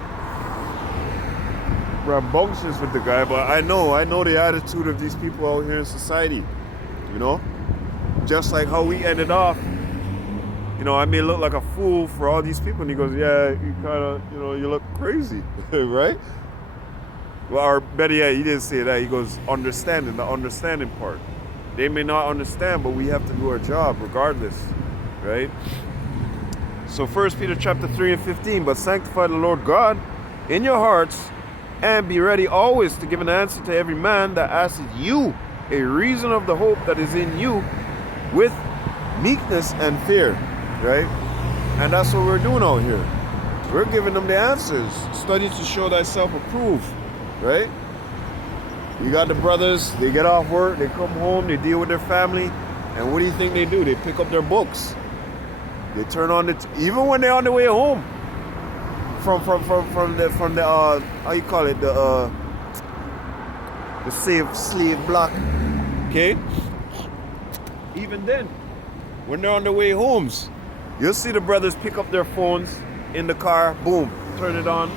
rambunctious with the guy, but I know the attitude of these people out here in society, you know? Just like how we ended off, you know, I may look like a fool for all these people, and he goes, yeah, you kind of, you know, you look crazy, right? Well, or better yet, he didn't say that, he goes, the understanding part. They may not understand, but we have to do our job regardless, right? So 1 Peter chapter 3 and 15, but sanctify the Lord God in your hearts, and be ready always to give an answer to every man that asks you a reason of the hope that is in you with meekness and fear, right? And that's what we're doing out here. We're giving them the answers. Study to show thyself approved, right? You got the brothers, they get off work, they come home, they deal with their family, and what do you think they do? They pick up their books. They turn on even when they're on their way home from the how you call it, the slave block, okay? Even then, when they're on their way homes, you'll see the brothers pick up their phones in the car, boom, turn it on,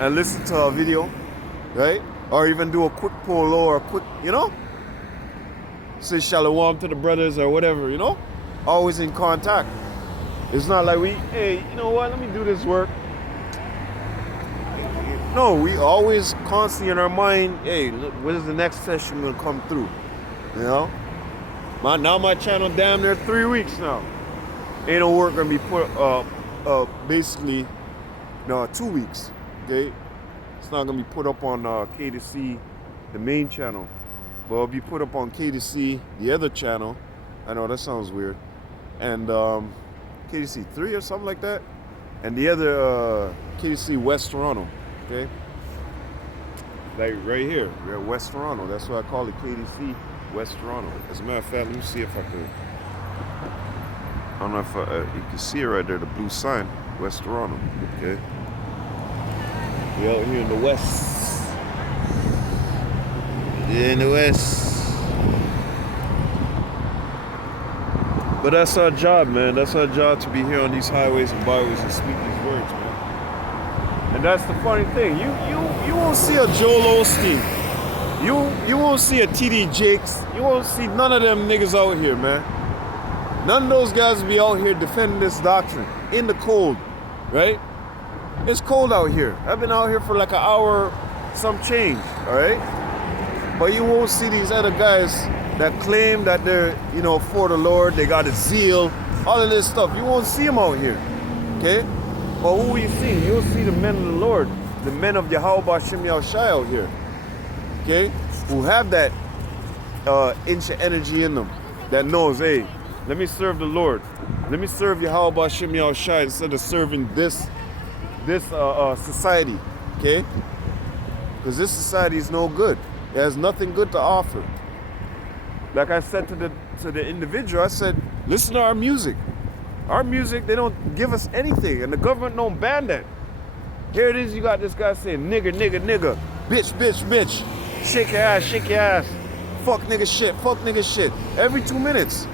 and listen to a video, right? Or even do a quick polo or a quick, you know? Say shalom to the brothers or whatever, you know? Always in contact. It's not like hey, you know what, let me do this work. No, we always constantly in our mind, hey, look, when is the next session gonna come through? You know? Now my channel damn near 3 weeks now. Ain't no work gonna be put basically 2 weeks. Okay? It's not gonna be put up on KDC, the main channel. But it'll be put up on KDC, the other channel. I know that sounds weird. And KDC 3 or something like that. And the other KDC West Toronto. Okay? Like right here. We're at West Toronto. That's why I call it KDC West Toronto. As a matter of fact, let me see if I could. I don't know if you can see it right there, the blue sign, West Toronto. Okay? We out here in the West. Yeah, in the West. But that's our job, man. That's our job, to be here on these highways and byways and speak these words, man. And that's the funny thing. You won't see a Joel Osteen. You won't see a TD Jakes. You won't see none of them niggas out here, man. None of those guys will be out here defending this doctrine in the cold, right? It's cold out here. I've been out here for like an hour, some change, all right? But you won't see these other guys that claim that they're, for the Lord, they got a zeal, all of this stuff. You won't see them out here, okay? But who will you see? You'll see the men of the Lord, the men of YAHAWASHI out here, okay? Who have that inch of energy in them that knows, hey, let me serve the Lord. Let me serve YAHAWASHI instead of serving this society, okay? Because this society is no good. It has nothing good to offer. Like I said to the individual, I said, listen to our music. Our music, they don't give us anything, and the government don't ban that. Here it is, you got this guy saying, nigger, nigger, nigger, bitch, bitch, bitch, shake your ass, fuck nigga shit, every 2 minutes.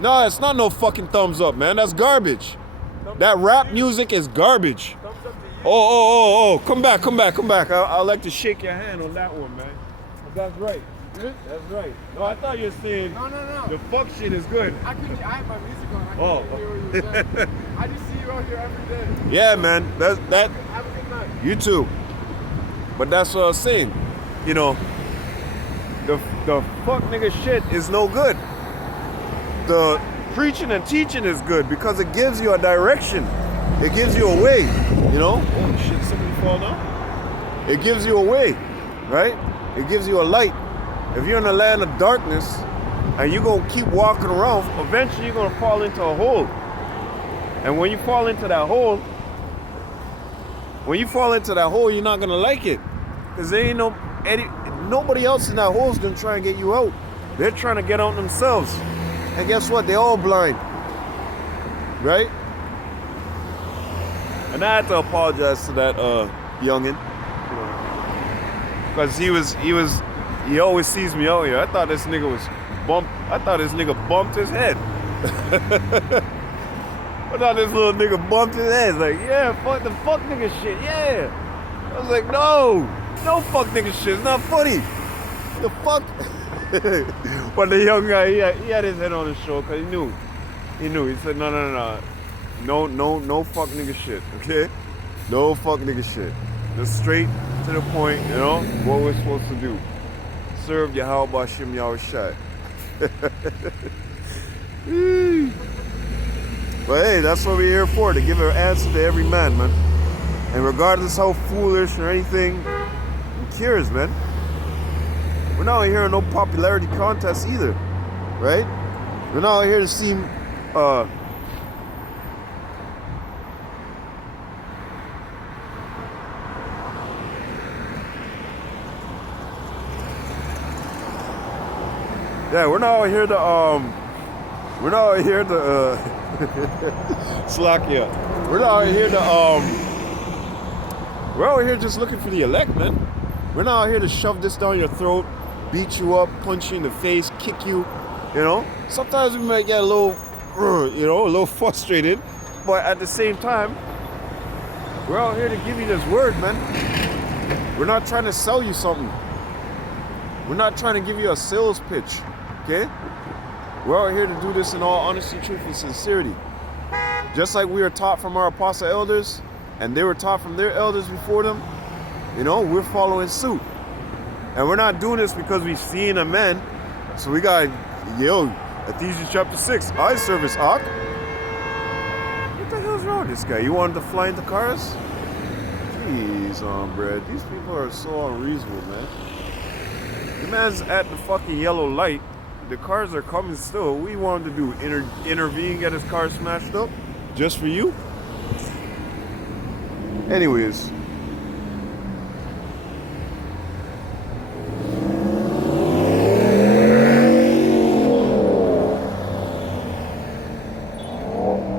No, it's not no fucking thumbs up, man, that's garbage. That rap music is garbage. Oh, come back. I like to shake your hand on that one, man. But that's right. That's right. No, I thought you were saying no. The fuck shit is good. I have my music on. I couldn't hear what you were saying. I just see you out here every day. Yeah, man. That. Have a good night. You too. But that's what I was saying. The fuck nigga shit is no good. The preaching and teaching is good because it gives you a direction. It gives you a way. Oh shit! Somebody fall down. It gives you a way, right? It gives you a light. If you're in a land of darkness and you're going to keep walking around, eventually you're going to fall into a hole. And when you fall into that hole, you're not going to like it. Because there ain't nobody else in that hole is going to try and get you out. They're trying to get out themselves. And guess what? They're all blind. Right? And I had to apologize to that youngin. Because he always sees me out here. I thought this nigga bumped his head. I thought this little nigga bumped his head. Like, yeah, fuck the fuck nigga shit, yeah. I was like, no fuck nigga shit. It's not funny. The fuck? But the young guy, he had his head on his shoulder because he knew. He said, no. No fuck nigga shit, okay? No fuck nigga shit. Just straight to the point, what we're supposed to do. Serve YAHAWASHI. But hey, that's what we're here for, to give an answer to every man, man. And regardless how foolish or anything, who cares, man? We're not here in no popularity contest either, right? We're not here to seem yeah, we're not out here to Slovakia. We're not out here to we're out here just looking for the elect, man. We're not out here to shove this down your throat, beat you up, punch you in the face, kick you, Sometimes we might get a little frustrated, but at the same time, we're out here to give you this word, man. We're not trying to sell you something. We're not trying to give you a sales pitch. Okay? We're out here to do this in all honesty, truth, and sincerity. Just like we were taught from our apostle elders, and they were taught from their elders before them, You know, we're following suit. And we're not doing this because we've seen a man. So we got, Ephesians chapter 6, eye service, Ak. What the hell's wrong with this guy? You wanted to fly into cars? Jeez, Brad. These people are so unreasonable, man. The man's at the fucking yellow light. The cars are coming still. What you want him to do? Intervene, get his car smashed up? Just for you? Anyways.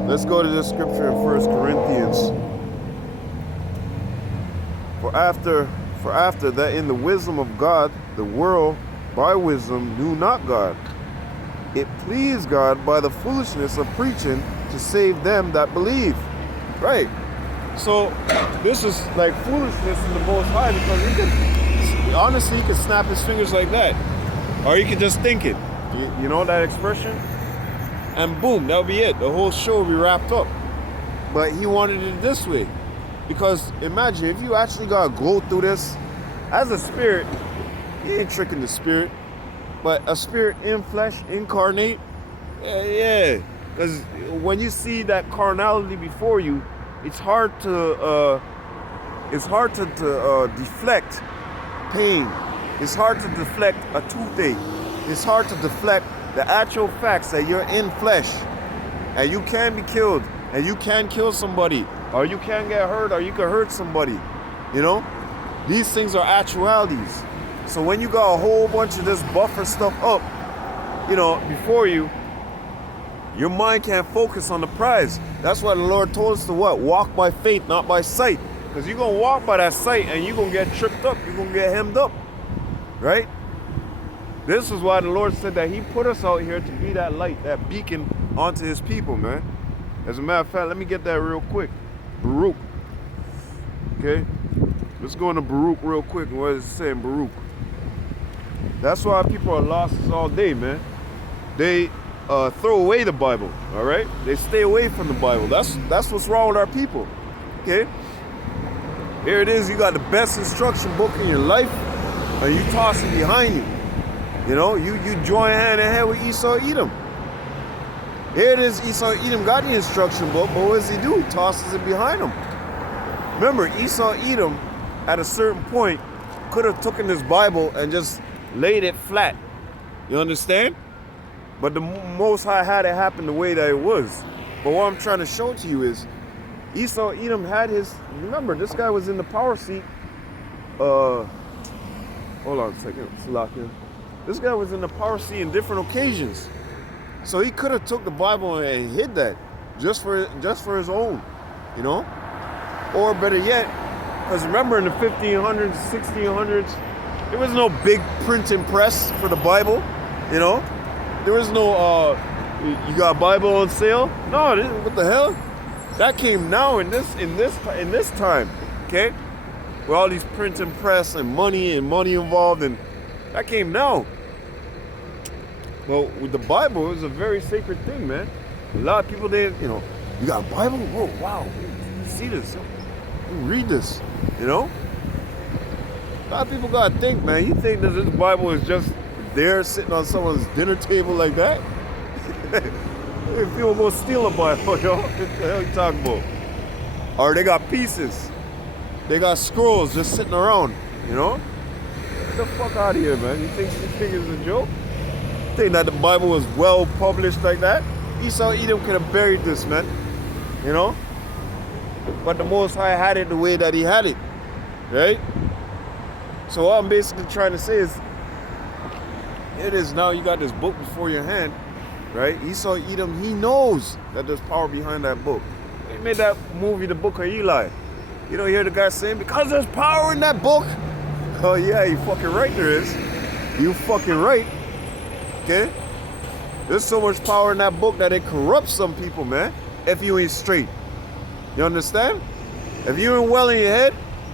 Let's go to this scripture in 1 Corinthians. For after that in the wisdom of God, the world by wisdom knew not God. It pleased God by the foolishness of preaching to save them that believe. Right. So this is like foolishness in the Most High, because he could snap his fingers like that. Or he could just think it. You know that expression? And boom, that'll be it. The whole show will be wrapped up. But he wanted it this way. Because imagine if you actually gotta go through this as a spirit. He ain't tricking the spirit. But a spirit in flesh, incarnate, yeah. Because when you see that carnality before you, it's hard to deflect pain. It's hard to deflect a toothache. It's hard to deflect the actual facts that you're in flesh and you can be killed and you can kill somebody, or you can get hurt, or you can hurt somebody. You know, these things are actualities. So when you got a whole bunch of this buffer stuff up, you know, before you, your mind can't focus on the prize. That's why the Lord told us to what? Walk by faith, not by sight. Because you're going to walk by that sight and you're going to get tripped up. You're going to get hemmed up. Right? This is why the Lord said that he put us out here to be that light, that beacon onto his people, man. As a matter of fact, let me get that real quick. Baruch. Okay? Let's go into Baruch real quick. What is it saying, Baruch? That's why people are lost all day, man. They throw away the Bible, all right? They stay away from the Bible. That's what's wrong with our people, okay? Here it is. You got the best instruction book in your life, and you toss it behind you. You know, you join hand in hand with Esau Edom. Here it is. Esau Edom got the instruction book, but what does he do? He tosses it behind him. Remember, Esau Edom, at a certain point, could have taken this Bible and just laid it flat. You understand? But the Most High had it happen the way that it was. But what I'm trying to show to you is Esau Edom had his, remember, this guy was in the power seat. Hold on a second, Salakia. This guy was in the power seat in different occasions. So he could have took the Bible and hid that just for his own, you know? Or better yet, because remember in the 1500s, 1600s, there was no big printing press for the Bible, you know? There was no, you got a Bible on sale? No, what the hell? That came now in this time, okay? With all these printing press and money involved, and that came now. Well, with the Bible, it was a very sacred thing, man. A lot of people didn't, you know, you got a Bible? Whoa, wow, you see this? You read this, you know? A lot of people gotta think, man. You think that this Bible is just there sitting on someone's dinner table like that? If people go steal a Bible, yo, what the hell you talking about? Or they got pieces. They got scrolls just sitting around, you know? Get the fuck out of here, man. You think it's a joke? You think that the Bible was well published like that? Esau Edom could have buried this, man. You know? But the Most High had it the way that he had it. Right? So what I'm basically trying to say is, it is now you got this book before your hand, right? Esau Edom, he knows that there's power behind that book. They made that movie, The Book of Eli. You don't hear the guy saying, because there's power in that book. Oh yeah, you fucking right there is. You fucking right. Okay? There's so much power in that book that it corrupts some people, man, if you ain't straight. You understand? If you ain't well in your head,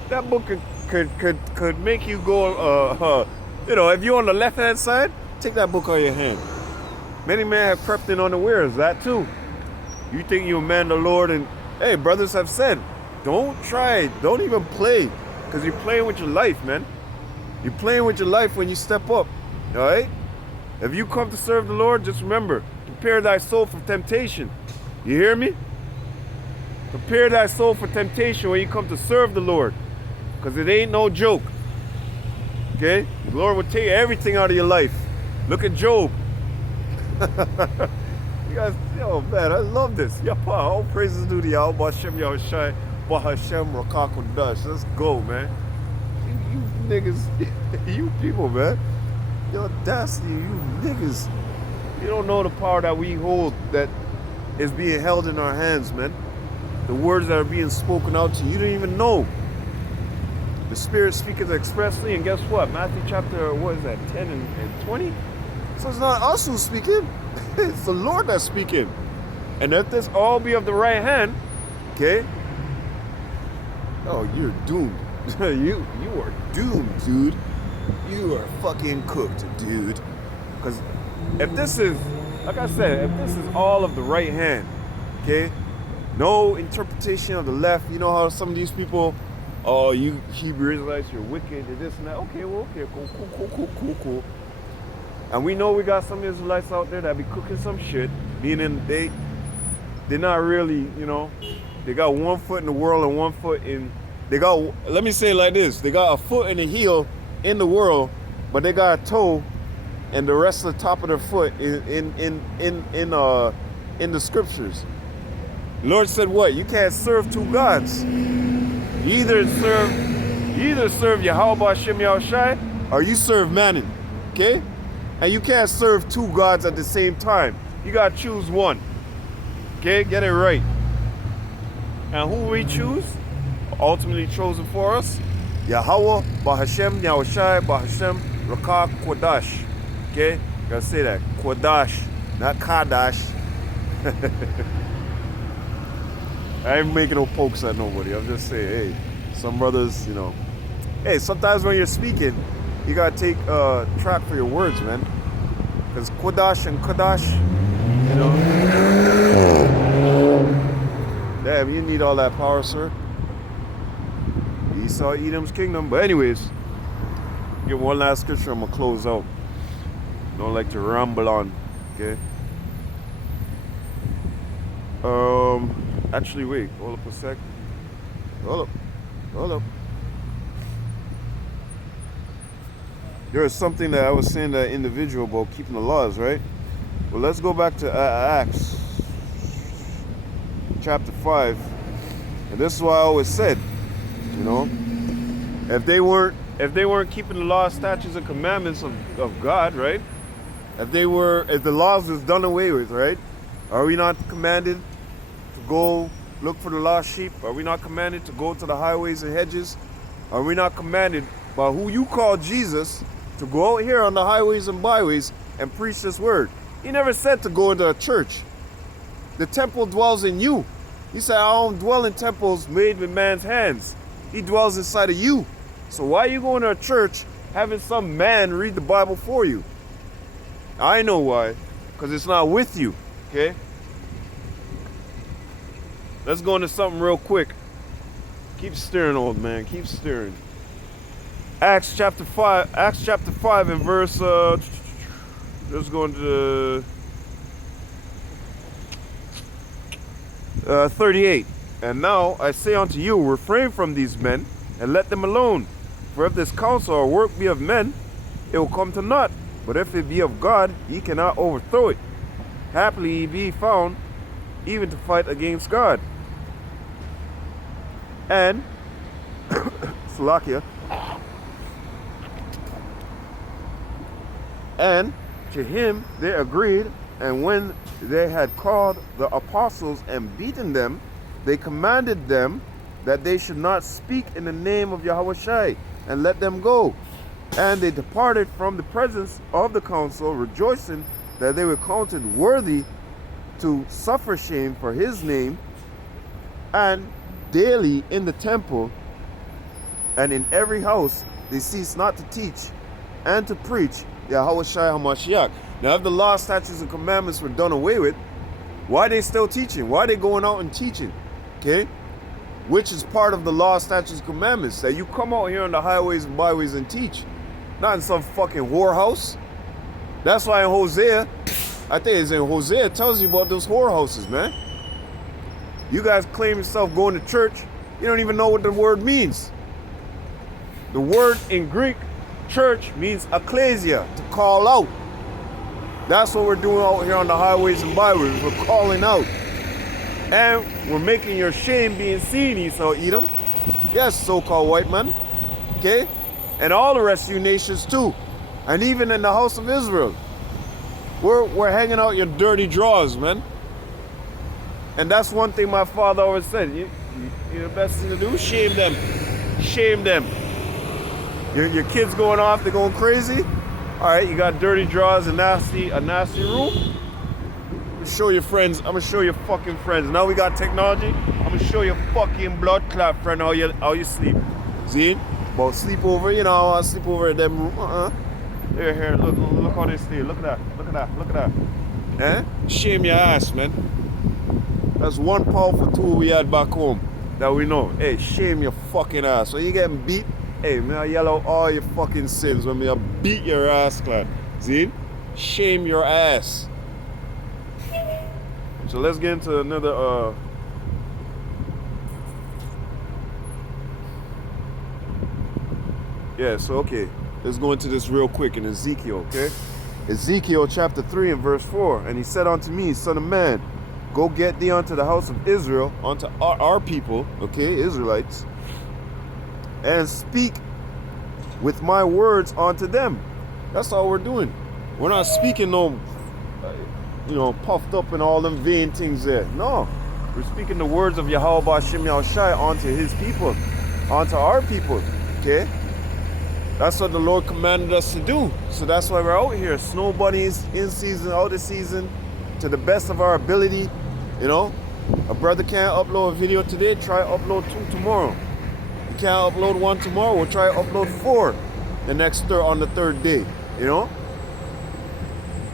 that book could make you go, you know, if you're on the left-hand side, take that book out of your hand. Many men have crept in unawares, that too. You think you're a man of the Lord, and hey, brothers have said, don't try, don't even play. Because Because you're playing with your life, man. You're playing with your life when you step up. All right? If you come to serve the Lord, just remember, prepare thy soul for temptation. You hear me? Prepare thy soul for temptation when you come to serve the Lord. Because it ain't no joke. Okay? The Lord will take everything out of your life. Look at Job. You guys, yo, man, I love this. All praises due to YAHAWASHI, YAHAWASHI, BAHASHAM, RAWCHAA, QADASH. Let's go, man. You niggas, you people, man. The audacity, you niggas. You don't know the power that we hold that is being held in our hands, man. The words that are being spoken out to you, you don't even know. The Spirit speaketh expressly, and guess what? Matthew chapter, what is that, 10 and 20? So it's not us who's speaking, it's the Lord that's speaking. And if this all be of the right hand, okay, oh, you're doomed. you are doomed, dude. You are fucking cooked, dude. Because if this is, like I said, if this is all of the right hand, okay, no interpretation of the left. You know how some of these people, oh, you Hebrew Israelites, you're wicked, and this and that. Okay, well, okay, cool. And we know we got some Israelites out there that be cooking some shit, meaning they're not really, you know, they got one foot in the world and one foot in, they got, let me say it like this, they got a foot and a heel in the world, but they got a toe and the rest of the top of their foot in the scriptures. The Lord said what? You can't serve two gods. You either serve YAHAWASHI, YAHAWASHI, or you serve Mammon. Okay? And you can't serve two gods at the same time. You gotta choose one. Okay? Get it right. And who we choose? Ultimately chosen for us? YAHAWAH, BAHASHAM, YAHAWASHI, BAHASHAM, RAWCHAA, QADASH. Okay? Gotta say that. QADASH, not QADASH. I ain't making no pokes at nobody. I'm just saying, hey, some brothers, you know. Hey, sometimes when you're speaking, you gotta take track for your words, man. Because QADASH and QADASH, you know. Damn, you need all that power, sir. Esau, Edom's kingdom. But anyways, get one last scripture, I'm gonna close out. Don't like to ramble on, okay? Actually, wait, hold up a sec. Hold up. There is something that I was saying to that individual about keeping the laws, right? Well, let's go back to Acts chapter 5. And this is what I always said, you know, if they weren't keeping the laws, statutes, and commandments of God, right? If the laws was done away with, right? Are we not commanded to go look for the lost sheep? Are we not commanded to go to the highways and hedges? Are we not commanded by who you call Jesus to go out here on the highways and byways and preach this word? He never said to go into a church. The temple dwells in you. He said, I don't dwell in temples made with man's hands. He dwells inside of you. So why are you going to a church having some man read the Bible for you? I know why. Because it's not with you. Okay? Let's go into something real quick. Keep steering, old man. Keep steering. Acts chapter 5 and verse let's go into 38. And now I say unto you, refrain from these men and let them alone. For if this counsel or work be of men, it will come to naught. But if it be of God, ye cannot overthrow it. Happily ye be found even to fight against God. And Slovakia. And to him they agreed, and when they had called the apostles and beaten them, they commanded them that they should not speak in the name of YAHAWASHI, and let them go. And they departed from the presence of the council, rejoicing that they were counted worthy to suffer shame for his name. And daily in the temple and in every house they cease not to teach and to preach YAHAWASHI HaMashiach. Now if the law, statutes, and commandments were done away with, why are they still teaching? Why are they going out and teaching? Okay? which is part of the law, statutes, commandments, that you come out here on the highways and byways and teach, not in some fucking whorehouse. That's why in Hosea, I think it's in Hosea, it tells you about those whorehouses, man. You guys claim yourself going to church, you don't even know what the word means. The word in Greek, church, means ecclesia, to call out. That's what we're doing out here on the highways and byways. We're calling out. And we're making your shame being seen, Esau Edom. Yes, so-called white man. Okay? And all the rest of you nations too. And even in the house of Israel. We're hanging out your dirty drawers, man. And that's one thing my father always said. The best thing to do, shame them. Shame them. Your kids going off, they're going crazy. All right, you got dirty drawers, a nasty room. Show your friends. I'm gonna show your fucking friends. Now we got technology. I'm gonna show your fucking blood clot friend how you sleep. See? About sleepover, you know, I sleep over at them room. Here, look how they stay. Look at that. Eh? Shame your ass, man. That's one powerful tool we had back home that we know. Hey, shame your fucking ass. So you getting beat? Hey, man, I yell out all your fucking sins when I beat your ass, lad. See? Shame your ass. So let's get into another okay. Let's go into this real quick in Ezekiel, okay? Ezekiel chapter 3 and verse 4. And he said unto me, Son of man, go get thee unto the house of Israel, unto our people, okay, Israelites, and speak with my words unto them. That's all we're doing. We're not speaking no, puffed up and all them vain things there. No, we're speaking the words of YAHAWAH Yahawashi onto his people, onto our people, okay? That's what the Lord commanded us to do. So that's why we're out here. Snow bunnies, in season, out of season, to the best of our ability. You know, a brother can't upload a video today, try upload 2 tomorrow. You can't upload 1 tomorrow, we'll try upload 4 on the third day, you know?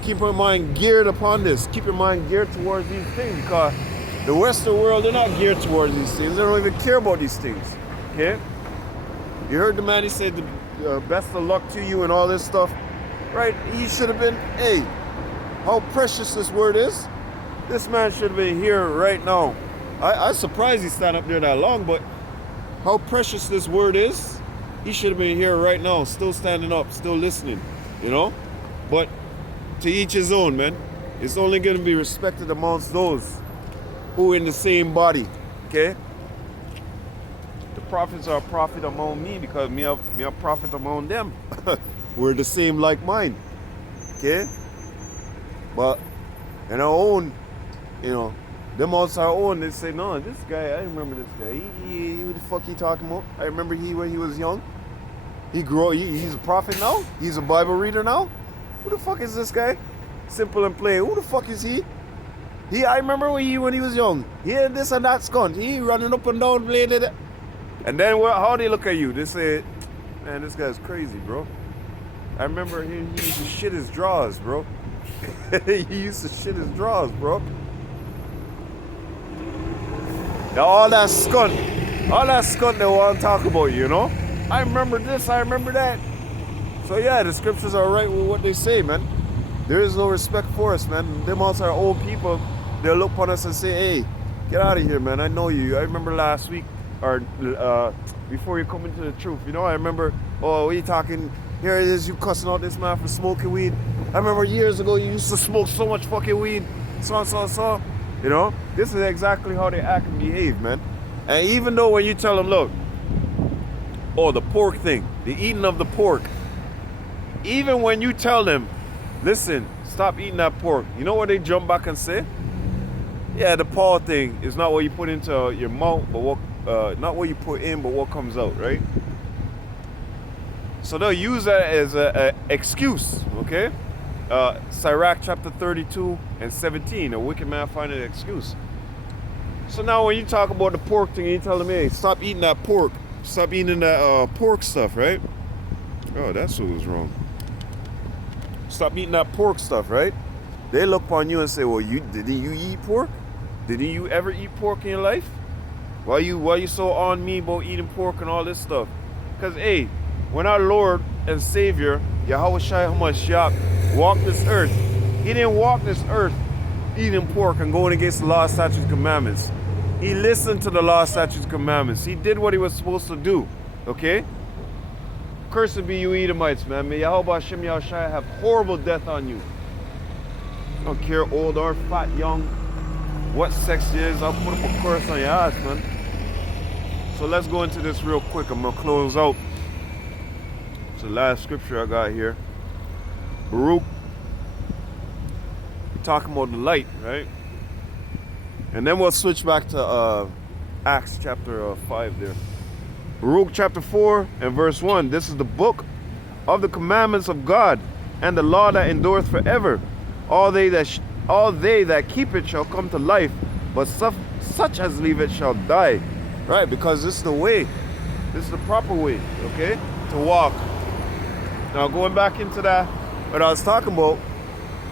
Keep your mind geared upon this. Keep your mind geared towards these things, because the rest of the world, they're not geared towards these things. They don't even care about these things, okay? You heard the man, he said, best of luck to you and all this stuff, right? He should have been, hey, how precious this word is. This man should have been here right now. I'm surprised he stand up there that long, but how precious this word is, he should have been here right now, still standing up, still listening, you know? But to each his own, man. It's only going to be respected amongst those who in the same body, okay? The prophets are a prophet among me because me a prophet among them. We're the same like mind, okay? But in our own, them also our own, they say, no, this guy, I remember this guy. He what the fuck he talking about? I remember when he was young. He's a prophet now? He's a Bible reader now? Who the fuck is this guy? Simple and plain. Who the fuck is he? I remember when he was young. He had this and that skunt. He running up and down, playing it. And then how they look at you? They say, man, this guy's crazy, bro. I remember he used to shit his drawers, bro. He used to shit his drawers, bro. Now all that skunt they want to talk about, you know? I remember this, I remember that. So yeah, the scriptures are right with what they say, man. There is no respect for us, man. Them also are old people. They'll look upon us and say, hey, get out of here, man. I know you. I remember last week, or before you come into the truth, I remember, oh, what are you talking? Here it is, you cussing out this man for smoking weed. I remember years ago you used to smoke so much fucking weed. So. This is exactly how they act and behave, man. And even though when you tell them, look, oh, the pork thing, the eating of the pork, even when you tell them, listen, stop eating that pork, you know what they jump back and say? Yeah, the paw thing is not what you put into your mouth, but not what you put in, but what comes out, right? So they'll use that as an excuse, okay? Sirach chapter 32 and 17, a wicked man find an excuse. So now when you talk about the pork thing, you tell them, hey, stop eating that pork. Stop eating that pork stuff, right? Oh, that's what was wrong. Stop eating that pork stuff, right? They look upon you and say, well, didn't you eat pork? Didn't you ever eat pork in your life? Why you so on me about eating pork and all this stuff? Because, hey, when our Lord and Savior, YAHAWASHI HaMashiach, walked this earth, he didn't walk this earth eating pork and going against the law, statutes, and commandments. He listened to the law, statutes, and commandments. He did what he was supposed to do, okay? Cursed be you Edomites, man. May YAHAWASHI have horrible death on you. I don't care old or fat, young, what sex it is, I'll put up a curse on your ass, man. So let's go into this real quick. I'm gonna close out. It's the last scripture I got here. Baruch. We're talking about the light, right? And then we'll switch back to Acts chapter 5 there. Baruch chapter 4 and verse 1. This is the book of the commandments of God and the law that endureth forever. All they that keep it shall come to life, but such as leave it shall die. Right? Because this is the way. This is the proper way, okay? To walk. Now going back into that, what I was talking about,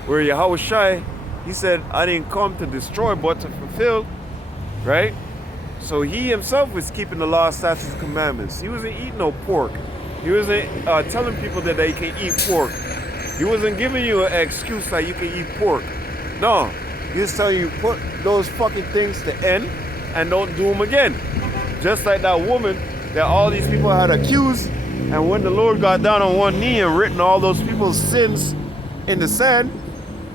where YAHAWASHI, he said, I didn't come to destroy, but to fulfill, right? So he himself was keeping the law, statutes, and commandments. He wasn't eating no pork. He wasn't telling people that they can eat pork. He wasn't giving you an excuse that you can eat pork. No, he was telling you, put those fucking things to end and don't do them again. Just like that woman that all these people had accused, and when the Lord got down on one knee and written all those people's sins in the sand,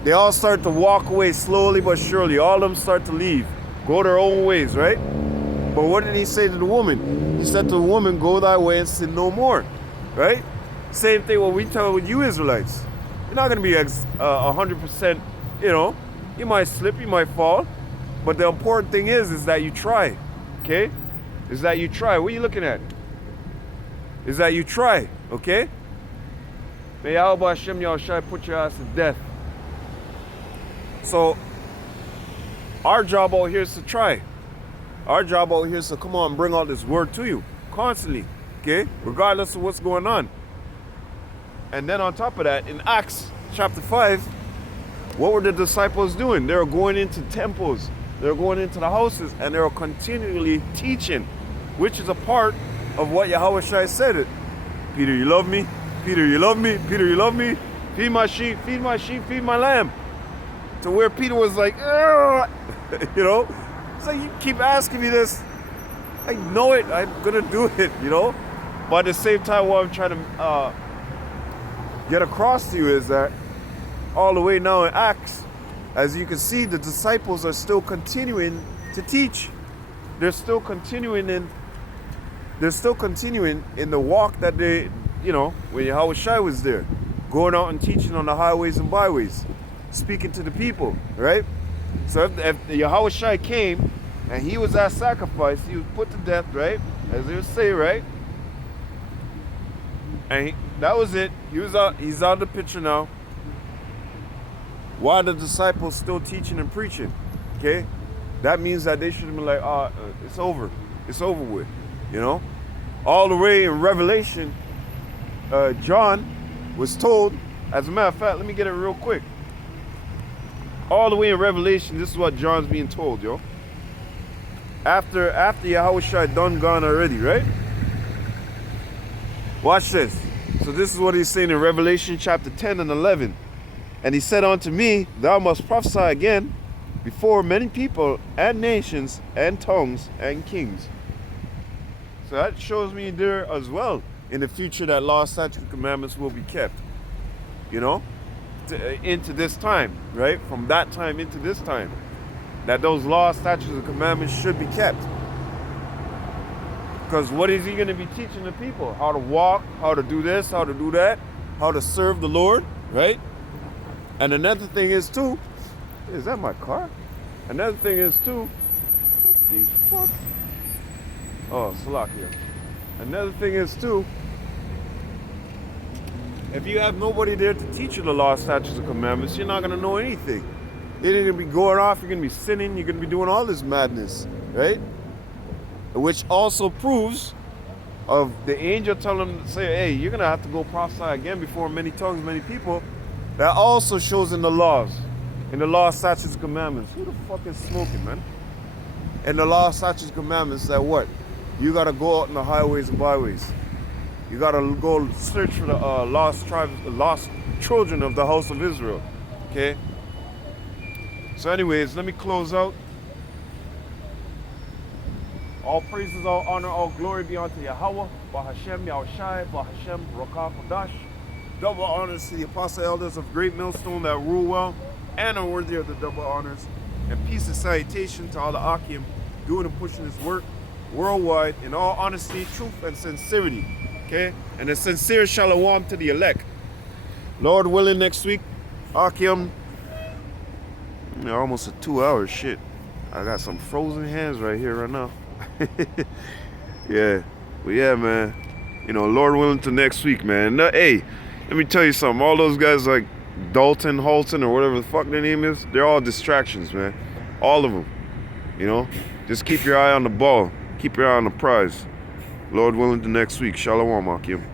they all start to walk away slowly but surely. All of them start to leave, go their own ways, right? But what did he say to the woman? He said to the woman, go thy way and sin no more, right? Same thing what we tell with you Israelites. You're not going to be 100%, you know, you might slip, you might fall, but the important thing is that you try, okay? Is that you try. What are you looking at? Is that you try, okay? May YAHAWASHI YAHAWASHI put your ass to death. So, our job out here is to try. Our job out here is to come on and bring out this word to you constantly, okay? Regardless of what's going on. And then on top of that, in Acts chapter 5, what were the disciples doing? They were going into temples. They were going into the houses, and they were continually teaching, which is a part of what YAHAWASHI said it. Peter, you love me? Peter, you love me? Peter, you love me? Feed my sheep, feed my sheep, feed my lamb. To where Peter was like, you know? It's like, you keep asking me this. I know it. I'm going to do it, you know? But at the same time, what I'm trying to get across to you is that all the way now in Acts, as you can see, the disciples are still continuing to teach. They're still continuing in the walk that they, you know, when YAHAWASHI was there, going out and teaching on the highways and byways, speaking to the people, right? So if YAHAWASHI came and he was that sacrifice, he was put to death, right? As they would say, right? And that was it. He's out of the picture now. Why are the disciples still teaching and preaching? Okay? That means that they should have been like, it's over. It's over with. You know? All the way in Revelation, John was told, as a matter of fact, let me get it real quick. All the way in Revelation, this is what John's being told, yo. After YAHAWASHI done gone already, right? Watch this. So this is what he's saying in Revelation chapter 10 and 11. And he said unto me, thou must prophesy again before many people and nations and tongues and kings. So that shows me there as well in the future that law, statutes, and commandments will be kept. You know? Into this time, right? From that time into this time. That those laws, statutes, and commandments should be kept. Because what is he going to be teaching the people? How to walk, how to do this, how to do that, how to serve the Lord, right? And another thing is too, is that my car? Another thing is too, what the fuck? Oh, Salakia. Another thing is too, if you have nobody there to teach you the law, statutes, and commandments, you're not going to know anything. You're going to be going off, you're going to be sinning, you're going to be doing all this madness, right? Which also proves of the angel telling them to say, hey, you're going to have to go prophesy again before many tongues, many people. That also shows in the laws, statutes, and commandments. Who the fuck is smoking, man? And the law, statutes, commandments that what? You got to go out in the highways and byways. You got to go search for the lost tribes, the lost children of the house of Israel. Okay? So anyways, let me close out. All praises, all honor, all glory be unto Yahawah, BAHASHAM, YAHWASHI, BAHASHAM, RAWCHAA, QADASH. Double honors to the apostle elders of Great Millstone that rule well and are worthy of the double honors. And peace and salutation to all the AHCHYAM doing and pushing this work worldwide in all honesty, truth, and sincerity. Okay? And a sincere shalom to the elect. Lord willing, next week, AHCHYAM, almost a 2 hour shit. I got some frozen hands right here right now. Yeah. But yeah, man. You know, Lord willing to next week, man. Hey, let me tell you something. All those guys like Dalton, Halton, or whatever the fuck their name is, they're all distractions, man. All of them. You know? Just keep your eye on the ball. Keep your eye on the prize. Lord willing to next week. Shalom, AHCHYAM.